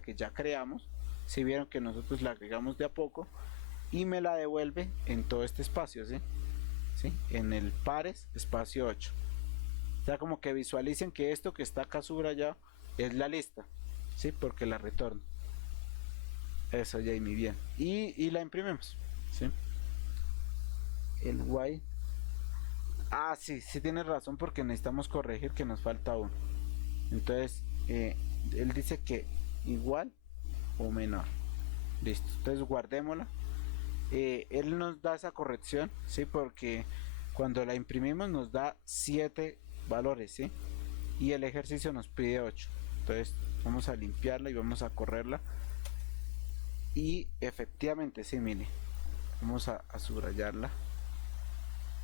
que ya creamos. Si vieron que nosotros la agregamos de a poco, y me la devuelve en todo este espacio, ¿sí? ¿Sí? En el pares espacio 8. O sea, como que visualicen que esto que está acá subrayado es la lista, ¿sí? Porque la retorno. Eso, Jamie, bien. Y la imprimimos, ¿sí? El y. Ah, sí, sí tienes razón, porque necesitamos corregir que nos falta uno. Entonces, él dice que igual o menor. Listo, entonces guardémosla. Él nos da esa corrección, ¿sí? Porque cuando la imprimimos nos da 7 valores, ¿sí? Y el ejercicio nos pide 8. Entonces vamos a limpiarla y vamos a correrla. Y efectivamente, sí, mire, vamos a subrayarla.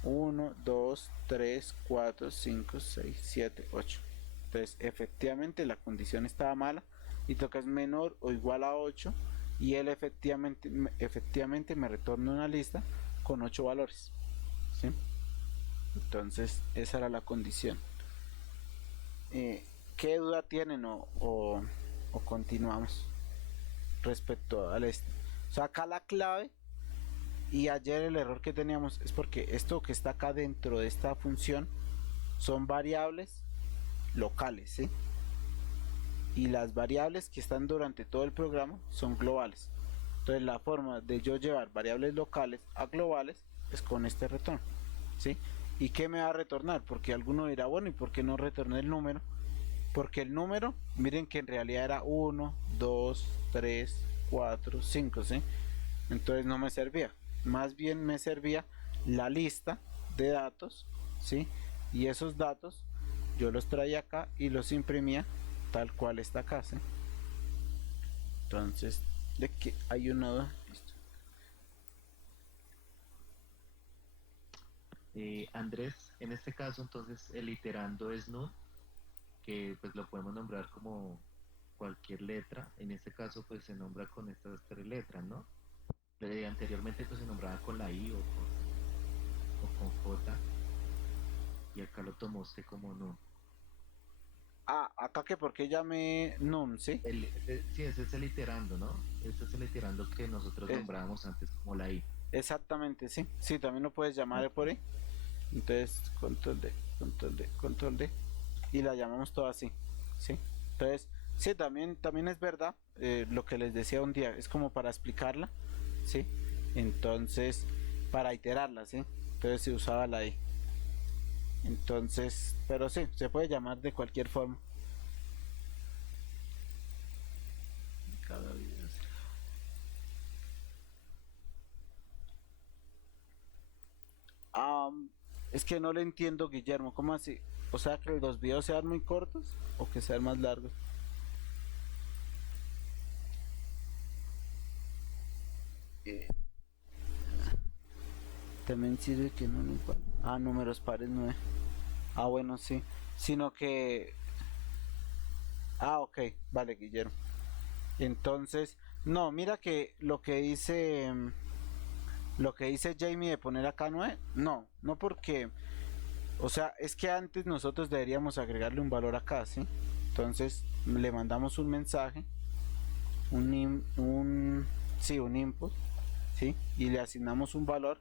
1, 2, 3, 4, 5, 6, 7, 8. Entonces efectivamente la condición estaba mala y toca es menor o igual a 8, y él efectivamente me retorna una lista con 8 valores, ¿sí? Entonces esa era la condición. ¿Qué duda tienen o continuamos respecto al este? O sea, acá la clave, y ayer el error que teníamos es porque esto que está acá dentro de esta función son variables locales, ¿sí? Y las variables que están durante todo el programa son globales. Entonces la forma de yo llevar variables locales a globales es con este retorno, ¿sí? ¿Y qué me va a retornar? Porque alguno dirá, bueno, ¿y por qué no retorné el número? Porque el número, miren que en realidad era 1, 2, 3, 4, 5, ¿sí? Entonces no me servía. Más bien me servía la lista de datos, ¿sí? Y esos datos yo los traía acá y los imprimía tal cual está acá, ¿sí? Entonces, de que hay una duda. Listo. Andrés, en este caso entonces el iterando es no, que pues lo podemos nombrar como cualquier letra. En este caso pues se nombra con estas 3 letras, ¿no? Anteriormente pues se nombraba con la I o con J, y acá lo tomó usted como no. Ah, acá que porque llamé num, ¿sí? Sí, ese es el iterando, ¿no? Ese es el iterando que nosotros nombrábamos antes como la I. Exactamente, sí. Sí, también lo puedes llamar por ahí. Entonces, control D, control D, control D. Y la llamamos todo así, ¿sí? Entonces, sí, también es verdad lo que les decía un día, es como para explicarla, ¿sí? Entonces, para iterarla, ¿sí? Entonces se usaba la I. Entonces, pero sí, se puede llamar de cualquier forma. Cada video. Es que no le entiendo, Guillermo, ¿cómo así? O sea, que los videos sean muy cortos o que sean más largos. Eh, También sirve que no igual. Ah, números pares 9. Ah, bueno, sí. Sino que... Ah, ok, vale, Guillermo. Entonces, no, mira que lo que dice Jamie de poner acá 9, no porque, o sea, es que antes nosotros deberíamos agregarle un valor acá, ¿sí? Entonces le mandamos un mensaje, un input, ¿sí? Y le asignamos un valor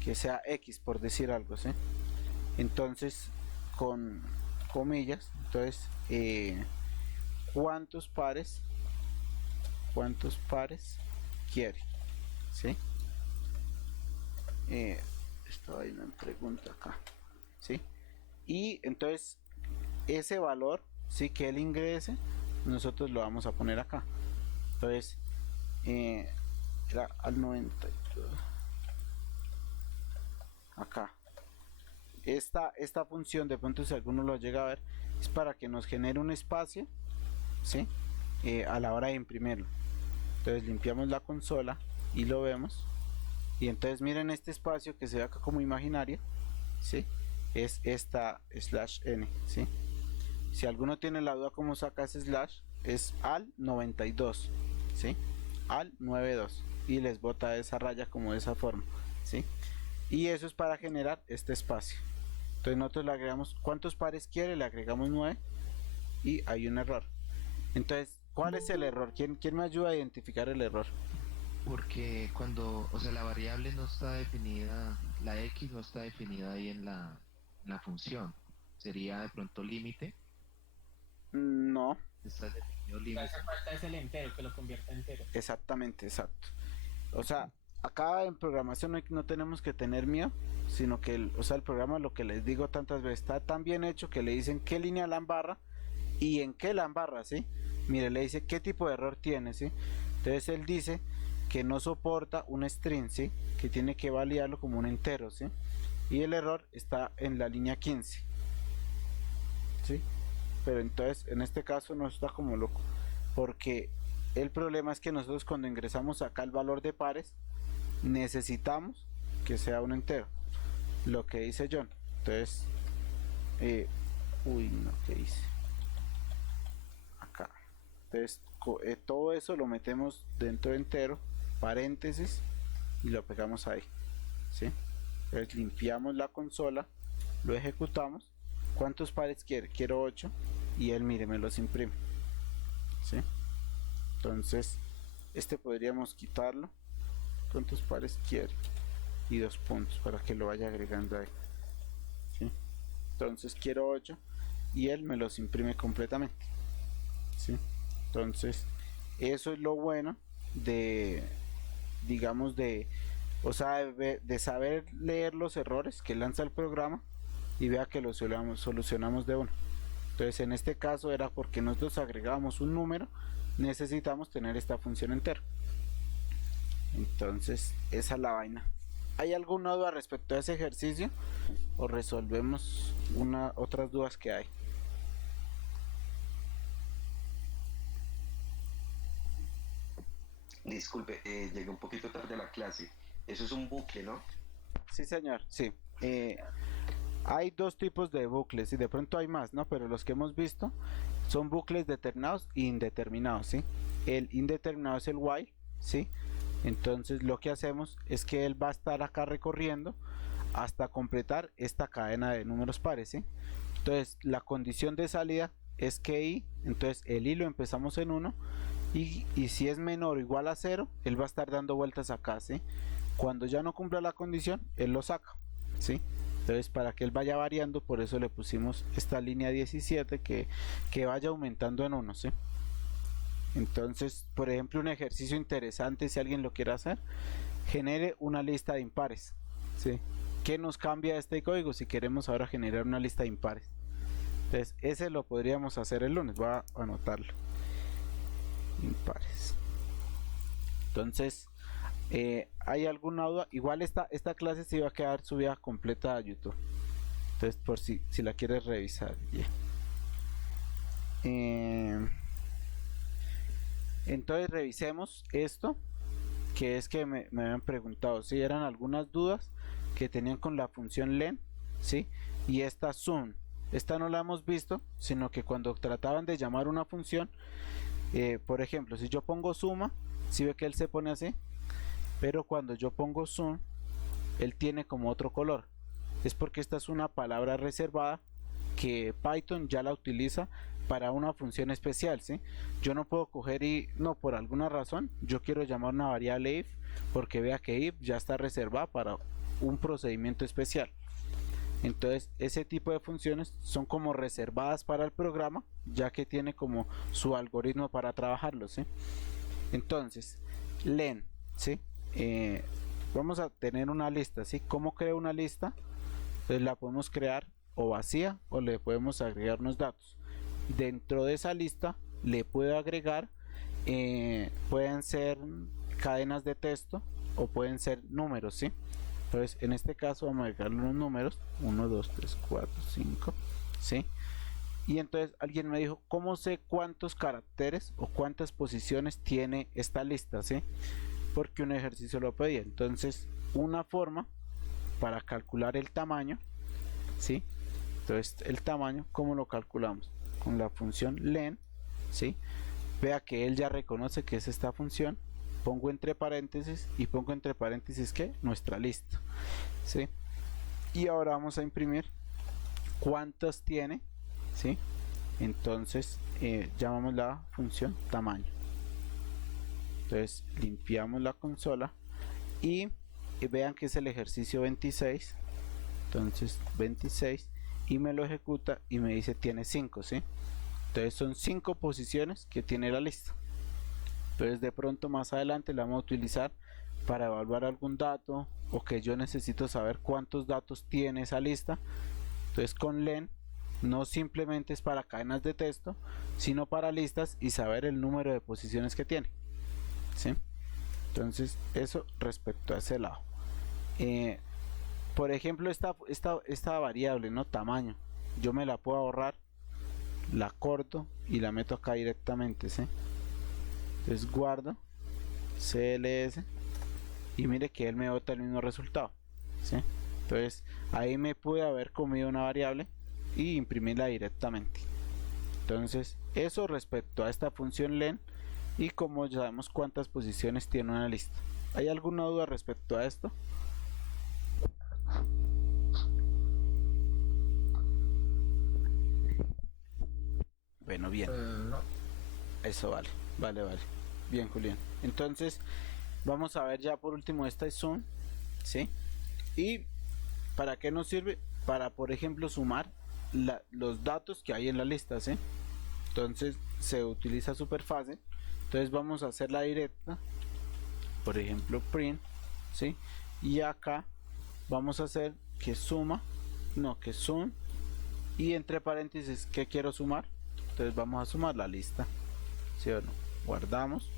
que sea X, por decir algo, ¿sí? Entonces, con comillas, entonces, ¿cuántos pares quiere? ¿Sí? Esta vaina me pregunta acá, ¿sí? Y entonces ese valor, sí, que él ingrese, nosotros lo vamos a poner acá. Entonces era al 92 acá. Esta función, de pronto si alguno lo llega a ver, es para que nos genere un espacio, ¿sí? A la hora de imprimirlo. Entonces limpiamos la consola y lo vemos. Y entonces miren este espacio que se ve acá como imaginario, ¿sí? Es esta /n, ¿sí? Si alguno tiene la duda cómo saca ese slash, es al 92, ¿sí? Al 92 y les bota esa raya como de esa forma, ¿sí? Y eso es para generar este espacio. Entonces nosotros le agregamos, ¿cuántos pares quiere? Le agregamos 9 y hay un error. Entonces, ¿cuál es el error? ¿Quién me ayuda a identificar el error? Porque cuando, o sea, la variable no está definida, la x no está definida ahí en la función. Sería de pronto límite. No, Está definido Lo que límite. hace falta es el entero, que lo convierta en entero. exactamente, exacto. O sea, acá en programación no tenemos que tener miedo, sino que el programa, lo que les digo tantas veces, está tan bien hecho que le dicen qué línea la embarra y en qué la embarra, ¿sí? Mire, le dice qué tipo de error tiene, ¿sí? Entonces él dice que no soporta un string, ¿sí? Que tiene que validarlo como un entero, ¿sí? Y el error está en la línea 15, ¿sí? Pero entonces en este caso no está como loco, porque el problema es que nosotros cuando ingresamos acá el valor de pares necesitamos que sea un entero, lo que dice John. Entonces uy, no, ¿qué hice? Acá. Entonces todo eso lo metemos dentro de entero, paréntesis, y lo pegamos ahí, ¿sí? Entonces limpiamos la consola, lo ejecutamos. ¿Cuántos pares quiere? Quiero 8 y él, mire, me los imprime, ¿sí? Entonces este podríamos quitarlo. ¿Cuántos pares quiere? Y 2 puntos para que lo vaya agregando ahí, ¿sí? Entonces quiero 8 y él me los imprime completamente, ¿sí? Entonces eso es lo bueno de, digamos, o sea, de saber leer los errores que lanza el programa y vea que los solucionamos de uno. Entonces en este caso era porque nosotros agregamos un número, necesitamos tener esta función entera. Entonces esa es la vaina. ¿Hay alguna duda respecto a ese ejercicio o resolvemos otras dudas que hay? Disculpe, llegué un poquito tarde a la clase. Eso es un bucle, ¿no? Sí, señor, sí. Hay dos tipos de bucles y de pronto hay más, ¿no? Pero los que hemos visto son bucles determinados e indeterminados, ¿sí? El indeterminado es el while, ¿sí? Entonces lo que hacemos es que él va a estar acá recorriendo hasta completar esta cadena de números pares, ¿sí? Entonces la condición de salida es que i, entonces el i lo empezamos en 1 y si es menor o igual a 0, él va a estar dando vueltas acá, ¿sí? Cuando ya no cumpla la condición, él lo saca, ¿sí? Entonces para que él vaya variando, por eso le pusimos esta línea 17 que vaya aumentando en 1, ¿sí? Entonces, por ejemplo, un ejercicio interesante, si alguien lo quiere hacer, genere una lista de impares, ¿sí? ¿Qué nos cambia este código si queremos ahora generar una lista de impares? Entonces ese lo podríamos hacer el lunes, voy a anotarlo. Impares. Entonces ¿hay alguna duda? Igual esta clase se iba a quedar subida completa a YouTube, entonces por si la quieres revisar, yeah. Entonces revisemos esto, que es que me habían preguntado si eran algunas dudas que tenían con la función len, ¿sí? Y esta zoom, esta no la hemos visto, sino que cuando trataban de llamar una función, por ejemplo, si yo pongo suma, si ve que él se pone así, pero cuando yo pongo zoom, él tiene como otro color. Es porque esta es una palabra reservada que Python ya la utiliza para una función especial, ¿sí? Yo no puedo coger y, no, por alguna razón, yo quiero llamar una variable if, porque vea que if ya está reservada para un procedimiento especial. Entonces ese tipo de funciones son como reservadas para el programa, ya que tiene como su algoritmo para trabajarlo, ¿sí? Entonces len, ¿sí? Vamos a tener una lista, ¿sí? ¿Cómo creo una lista? Entonces la podemos crear o vacía o le podemos agregar unos datos. Dentro de esa lista le puedo agregar, pueden ser cadenas de texto o pueden ser números, ¿sí? Entonces en este caso vamos a agregarle unos números, 1, 2, 3, 4, 5, ¿sí? Y entonces alguien me dijo, ¿cómo sé cuántos caracteres o cuántas posiciones tiene esta lista, ¿sí? Porque un ejercicio lo pedía. Entonces una forma para calcular el tamaño, ¿sí? Entonces el tamaño, ¿cómo lo calculamos? Con la función len, ¿sí? Vea que él ya reconoce que es esta función, pongo entre paréntesis y pongo entre paréntesis que nuestra lista, ¿sí? Y ahora vamos a imprimir cuántos tiene, ¿sí? Entonces llamamos la función tamaño. Entonces limpiamos la consola y vean que es el ejercicio 26. Entonces 26 y me lo ejecuta y me dice tiene 5, ¿sí? Entonces son 5 posiciones que tiene la lista. Entonces de pronto más adelante la vamos a utilizar para evaluar algún dato o que yo necesito saber cuántos datos tiene esa lista. Entonces con len no simplemente es para cadenas de texto, sino para listas y saber el número de posiciones que tiene, ¿sí? Entonces eso respecto a ese lado. Por ejemplo esta variable, ¿no? Tamaño, yo me la puedo ahorrar, la corto y la meto acá directamente, ¿sí? Entonces guardo cls y mire que él me bota el mismo resultado, ¿sí? Entonces ahí me pude haber comido una variable y imprimirla directamente. Entonces eso respecto a esta función len y como ya sabemos cuántas posiciones tiene una lista. ¿Hay alguna duda respecto a esto? Bueno, bien. No. Eso vale. Bien, Julián. Entonces vamos a ver ya por último esta es zoom, ¿sí? ¿Y para qué nos sirve? Para, por ejemplo, sumar los datos que hay en la lista, ¿sí? Entonces se utiliza súper fácil. Entonces vamos a hacer la directa, por ejemplo print, ¿sí? Y acá vamos a hacer que suma, no, que sum, y entre paréntesis, ¿qué quiero sumar? Entonces vamos a sumar la lista, ¿sí o no? Guardamos,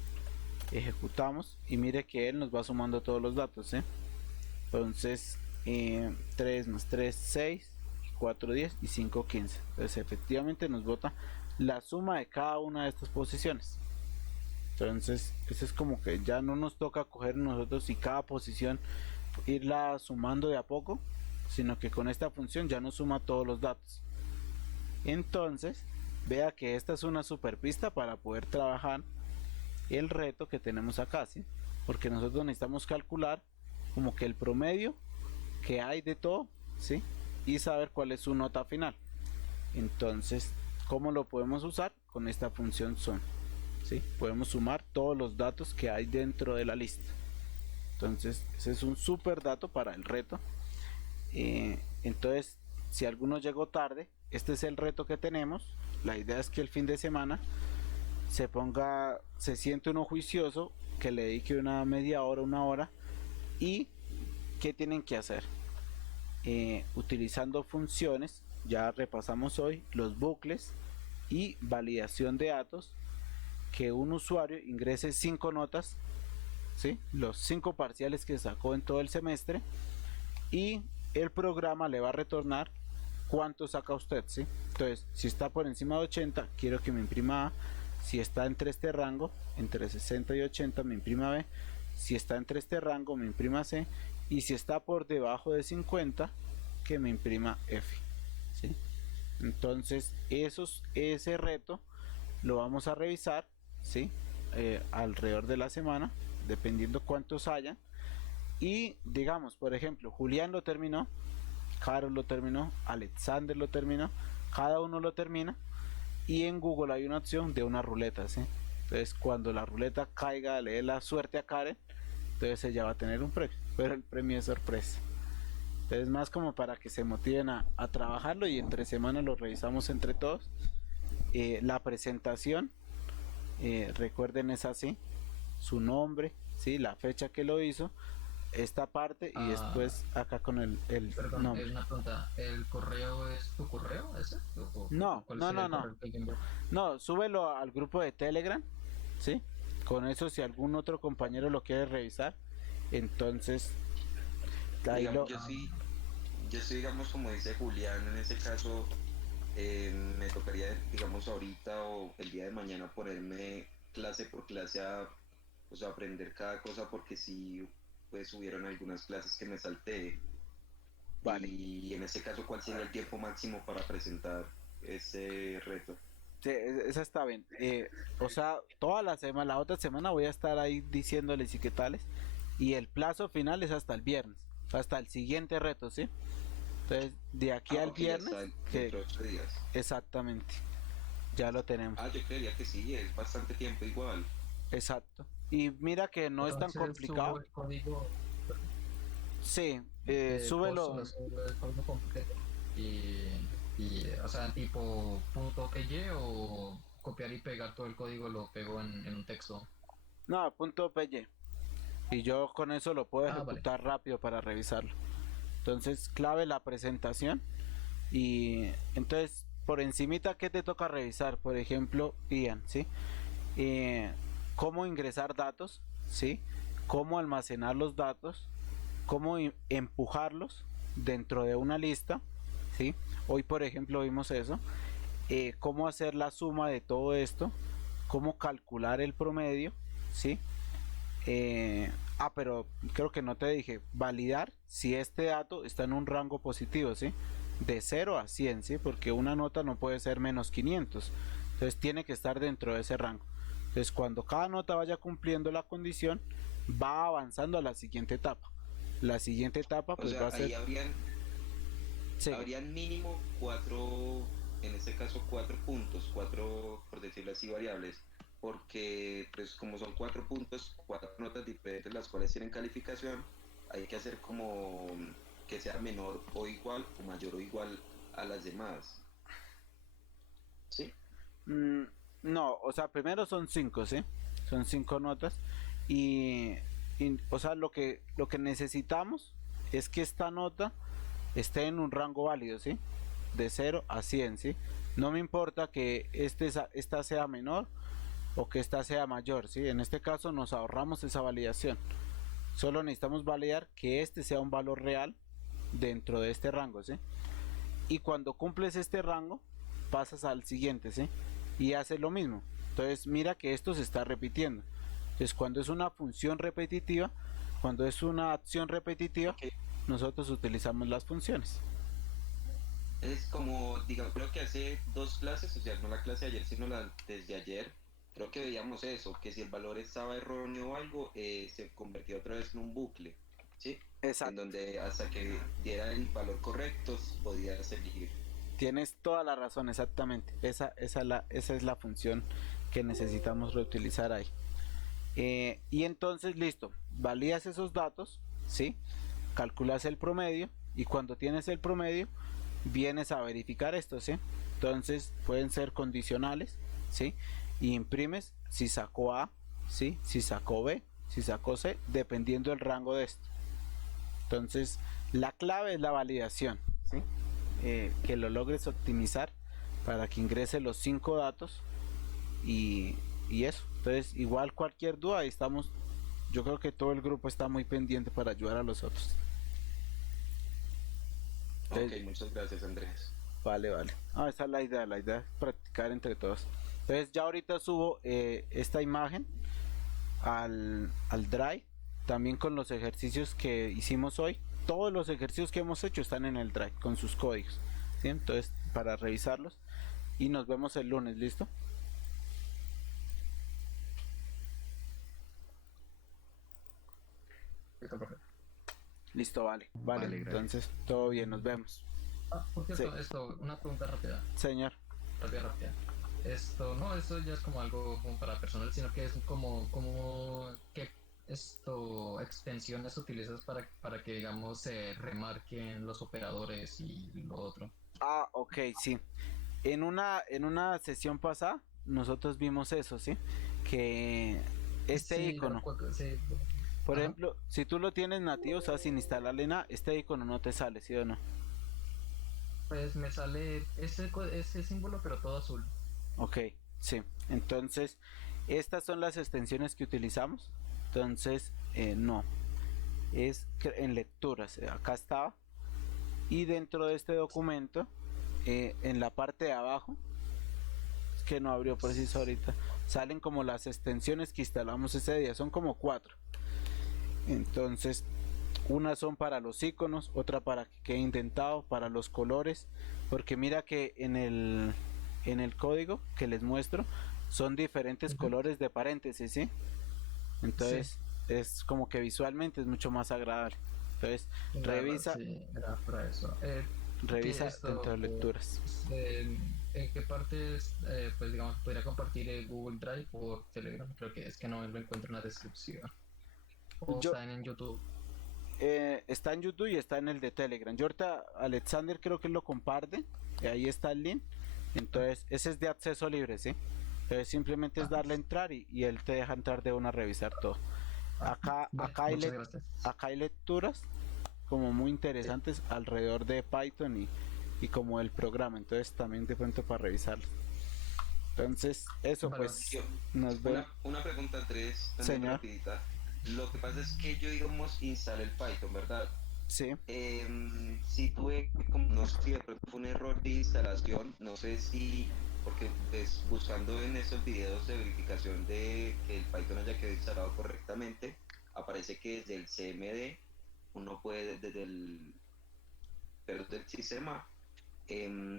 ejecutamos y mire que él nos va sumando todos los datos, ¿sí? Entonces 3 más 3, 6, 4, 10 y 5, 15. Entonces efectivamente nos bota la suma de cada una de estas posiciones. Entonces eso es como que ya no nos toca coger nosotros y cada posición irla sumando de a poco, sino que con esta función ya nos suma todos los datos. Entonces vea que esta es una super pista para poder trabajar el reto que tenemos acá, ¿sí? Porque nosotros necesitamos calcular como que el promedio que hay de todo, ¿sí? Y saber cuál es su nota final. Entonces, ¿cómo lo podemos usar? Con esta función sum, ¿sí? Podemos sumar todos los datos que hay dentro de la lista. Entonces, ese es un super dato para el reto. Entonces, si alguno llegó tarde, este es el reto que tenemos. La idea es que el fin de semana se siente uno juicioso, que le dedique una media hora, una hora. Y ¿qué tienen que hacer? Utilizando funciones, ya repasamos hoy los bucles y validación de datos, que un usuario ingrese 5 notas, ¿sí? Los 5 parciales que sacó en todo el semestre, y el programa le va a retornar cuánto saca usted, ¿sí? Entonces, si está por encima de 80, quiero que me imprima A. Si está entre este rango, entre 60 y 80, me imprima B. Si está entre este rango, me imprima C. Y si está por debajo de 50, que me imprima F, ¿sí? Entonces ese reto lo vamos a revisar, ¿sí? Alrededor de la semana, dependiendo cuántos hayan. Y digamos, por ejemplo, Julián lo terminó, Carlos lo terminó, Alexander lo terminó, cada uno lo termina. Y en Google hay una opción de una ruleta, ¿sí? Entonces cuando la ruleta caiga, le dé la suerte a Karen, entonces ella va a tener un premio, pero el premio es sorpresa. Entonces más como para que se motiven a trabajarlo, y entre semana lo revisamos entre todos. La presentación, recuerden, es así: su nombre, ¿sí? La fecha que lo hizo, esta parte, y después acá con el Perdón, nombre. es una pregunta. ¿El correo es tu correo ese? No, ¿Cuál no, sería no, el no. correo que alguien envió? No, súbelo al grupo de Telegram, ¿sí? Con eso, si algún otro compañero lo quiere revisar, entonces ahí Digamos, lo... yo sí, digamos, como dice Julián, en este caso, me tocaría, digamos, ahorita o el día de mañana ponerme clase por clase a, pues, a aprender cada cosa, porque sí, pues hubieron algunas clases que me salté. Vale. Y en ese caso, ¿cuál sería el tiempo máximo para presentar ese reto? Sí, esa está bien. O sea, toda la semana, la otra semana voy a estar ahí diciéndoles y qué tales. Y el plazo final es hasta el viernes, hasta el siguiente reto, ¿sí? Entonces, de aquí al Ok, ya viernes, está que dentro de 8 días. exactamente, ya lo tenemos. Yo creería que sí, es bastante tiempo igual. Exacto. Y mira que no es tan Entonces subo complicado. el código, Sí, posto, súbelo. subo el código completo o sea, tipo punto .py o copiar y pegar todo el código lo pego en un texto. No, punto PY. Y yo con eso lo puedo Ah, vale. ejecutar rápido para revisarlo. Entonces, clave la presentación. Y entonces, por encimita, ¿qué te toca revisar? Por ejemplo, Ian, ¿sí? Cómo ingresar datos, ¿sí? Cómo almacenar los datos, cómo empujarlos dentro de una lista, ¿sí? Hoy, por ejemplo, vimos eso. Cómo hacer la suma de todo esto, cómo calcular el promedio, ¿sí? Pero creo que no te dije, validar si este dato está en un rango positivo, ¿sí? De 0 a 100, ¿sí? Porque una nota no puede ser menos 500, entonces tiene que estar dentro de ese rango. Entonces cuando cada nota vaya cumpliendo la condición, va avanzando a la siguiente etapa. La siguiente etapa O pues sea, va a ser... ahí Sí, habrían mínimo cuatro, en este caso 4 puntos, 4, por decirlo así, variables, porque pues como son 4 puntos, 4 notas diferentes las cuales tienen calificación, hay que hacer como que sea menor o igual o mayor o igual a las demás. ¿Sí? mm, no, o sea, primero son 5, ¿sí? Son 5 notas o sea, lo que necesitamos es que esta nota esté en un rango válido, ¿sí? De 0 a 100, ¿sí? No me importa que esta sea menor o que esta sea mayor, ¿sí? En este caso nos ahorramos esa validación. Solo necesitamos validar que este sea un valor real dentro de este rango, ¿sí? Y cuando cumples este rango, pasas al siguiente, ¿sí? Y haces lo mismo. Entonces mira que esto se está repitiendo. Entonces cuando es una función repetitiva, cuando es una acción repetitiva, Ok. nosotros utilizamos las funciones. Es como, digamos, creo que hace 2 clases, o sea, no la clase de ayer, sino la desde ayer, creo que veíamos eso, que si el valor estaba erróneo o algo, se convertía otra vez en un bucle, ¿sí? En Exacto. donde hasta que diera el valor correcto, podías elegir. Tienes toda la razón, exactamente. Esa es la función que necesitamos reutilizar ahí. Y entonces, listo, validas esos datos, ¿sí? Calculas el promedio y cuando tienes el promedio, vienes a verificar esto, ¿sí? Entonces, pueden ser condicionales, ¿sí? Y imprimes si sacó A, ¿sí? Si sacó B, si sacó C, dependiendo del rango de esto. Entonces, la clave es la validación, ¿sí? Que lo logres optimizar para que ingrese los 5 datos y eso. Entonces, igual cualquier duda, ahí estamos. Yo creo que todo el grupo está muy pendiente para ayudar a los otros. Entonces, Ok, muchas gracias, Andrés. vale, vale. Esa es la idea es practicar entre todos. Entonces, ya ahorita subo esta imagen al Drive, también con los ejercicios que hicimos hoy. Todos los ejercicios que hemos hecho están en el Drive con sus códigos, ¿sí? Entonces, para revisarlos y nos vemos el lunes, ¿listo? Listo, profe. Listo, vale, Vale, gracias. entonces todo bien, nos vemos. Por cierto, Sí. una pregunta rápida, Señor, rápida. Esto ya es como algo como para personal, sino que es como que extensiones utilizas para que, digamos, se remarquen los operadores y lo otro. ok, sí. En una sesión pasada, nosotros vimos eso, ¿sí? Que este Sí, icono, sí. por Ajá. ejemplo, si tú lo tienes nativo, o sea, sin instalarle nada, este icono no te sale, ¿sí o no? Pues me sale ese símbolo, pero todo azul. Ok, sí. Entonces, estas son las extensiones que utilizamos. Entonces, no. Es en lecturas. Acá estaba. Y dentro de este documento, en la parte de abajo, es que no abrió preciso ahorita, salen como las extensiones que instalamos ese día. Son como 4. Entonces, unas son para los iconos, otra para que quede indentado, para los colores, porque mira que en el código que les muestro son diferentes Ujú. colores de paréntesis, ¿sí? Entonces, es como que visualmente es mucho más agradable. Entonces, La verdad, revisa, sí, era para eso. revisa dentro de Esto, lecturas. ¿en qué partes, pues digamos, podría compartir el Google Drive por Telegram? Creo que es que no lo encuentro en la descripción. O Yo, está en YouTube. está en YouTube y está en el de Telegram. Yo ahorita, Alexander creo que lo comparte, y ahí está el link. Entonces, ese es de acceso libre, ¿sí? Entonces, simplemente es Ah, darle a entrar y él te deja entrar de una a revisar todo. ah, vale, muchas gracias. Acá hay lecturas como muy interesantes alrededor de Python y como el programa. Entonces, también de pronto para revisarlo. Entonces, eso Vale, pues Yo, nos vemos. una pregunta, Andrés, también Señor, rapidita. Lo que pasa es que yo, digamos, instalé el Python, ¿verdad? sí. Sí tuve, como, no sé si de pronto fue un error de instalación, no sé si, porque pues, buscando en esos videos de verificación de que el Python haya quedado instalado correctamente, aparece que desde el CMD uno puede, desde el, perdón, del sistema,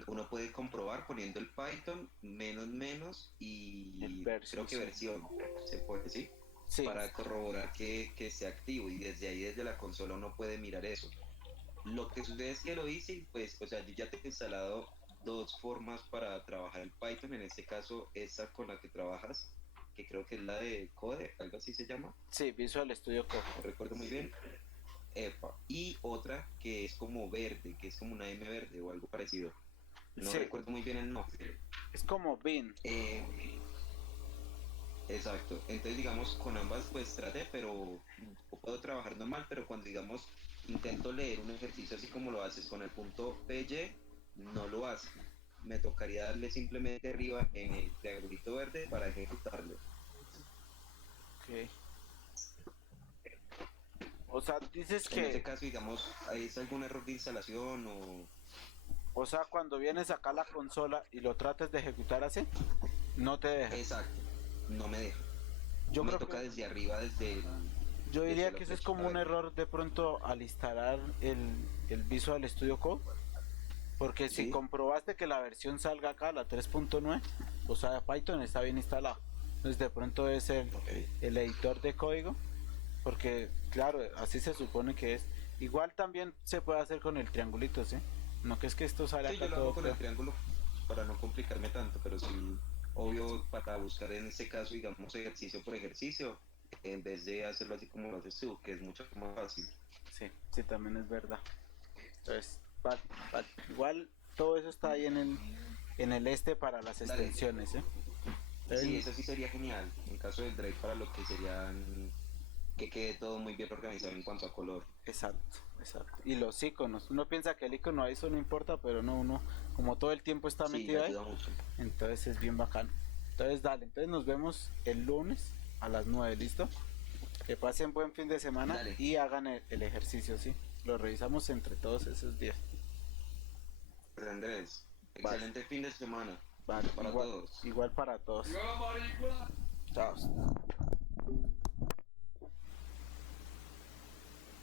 uno puede comprobar poniendo el Python menos El y creo versus, que sí. versión, se puede decir, Sí, para corroborar que esté activo y desde ahí, desde la consola, uno puede mirar eso. Lo que sucede es que lo hice y pues, o sea, yo ya tengo instalado dos formas para trabajar el Python, en este caso esa con la que trabajas, que creo que es la de Code, algo así se llama, sí, Visual Studio Code. no recuerdo muy bien, epa, y otra que es como verde, que es como una M verde o algo parecido, no Sí, recuerdo muy bien el nombre. es como Bean. Eh, exacto, entonces digamos con ambas pues traté, pero puedo trabajar normal, pero cuando digamos intento leer un ejercicio así como lo haces con el punto PY, no lo hace. Me tocaría darle simplemente arriba en el triangulito verde para ejecutarlo. Ok. O sea, dices En ese que, caso, digamos, ¿es algún error de instalación o sea, cuando vienes acá a la consola y lo trates de ejecutar así, no te deja. exacto? No me deja. Yo Me creo toca que, desde arriba, yo desde diría la que eso es flecha como para un error de pronto al instalar el Visual Studio Code. Porque si sí, comprobaste que la versión salga acá, la 3.9, o sea, Python está bien instalado. Entonces de pronto es ok. el editor de código, porque claro, así se supone que es. Igual también se puede hacer con el triangulito, ¿sí? No que es que esto sale Sí, acá yo lo todo hago con feo. el triángulo para no complicarme tanto, pero sí, obvio, para buscar en este caso, digamos, ejercicio por ejercicio, en vez de hacerlo así como lo haces tú, que es mucho más fácil. Sí, sí, también es verdad. Entonces, vale, vale. Igual todo eso está ahí en el este para las Dale, extensiones, ¿eh? sí, Entonces, eso sí sería genial, en caso del Drive para lo que serían, que quede todo muy bien organizado en cuanto a color. exacto, exacto. Y los iconos. Uno piensa que el icono a eso no importa, pero no, uno, como todo el tiempo está Sí, metido ahí, ayuda mucho. entonces es bien bacano. Entonces, dale, entonces nos vemos el lunes a las 9, ¿listo? Que pasen buen fin de semana Dale, y hagan el ejercicio, ¿sí? Lo revisamos entre todos esos días. pues Andrés, Vale, excelente fin de semana vale, para igual, todos. igual para todos. Chao.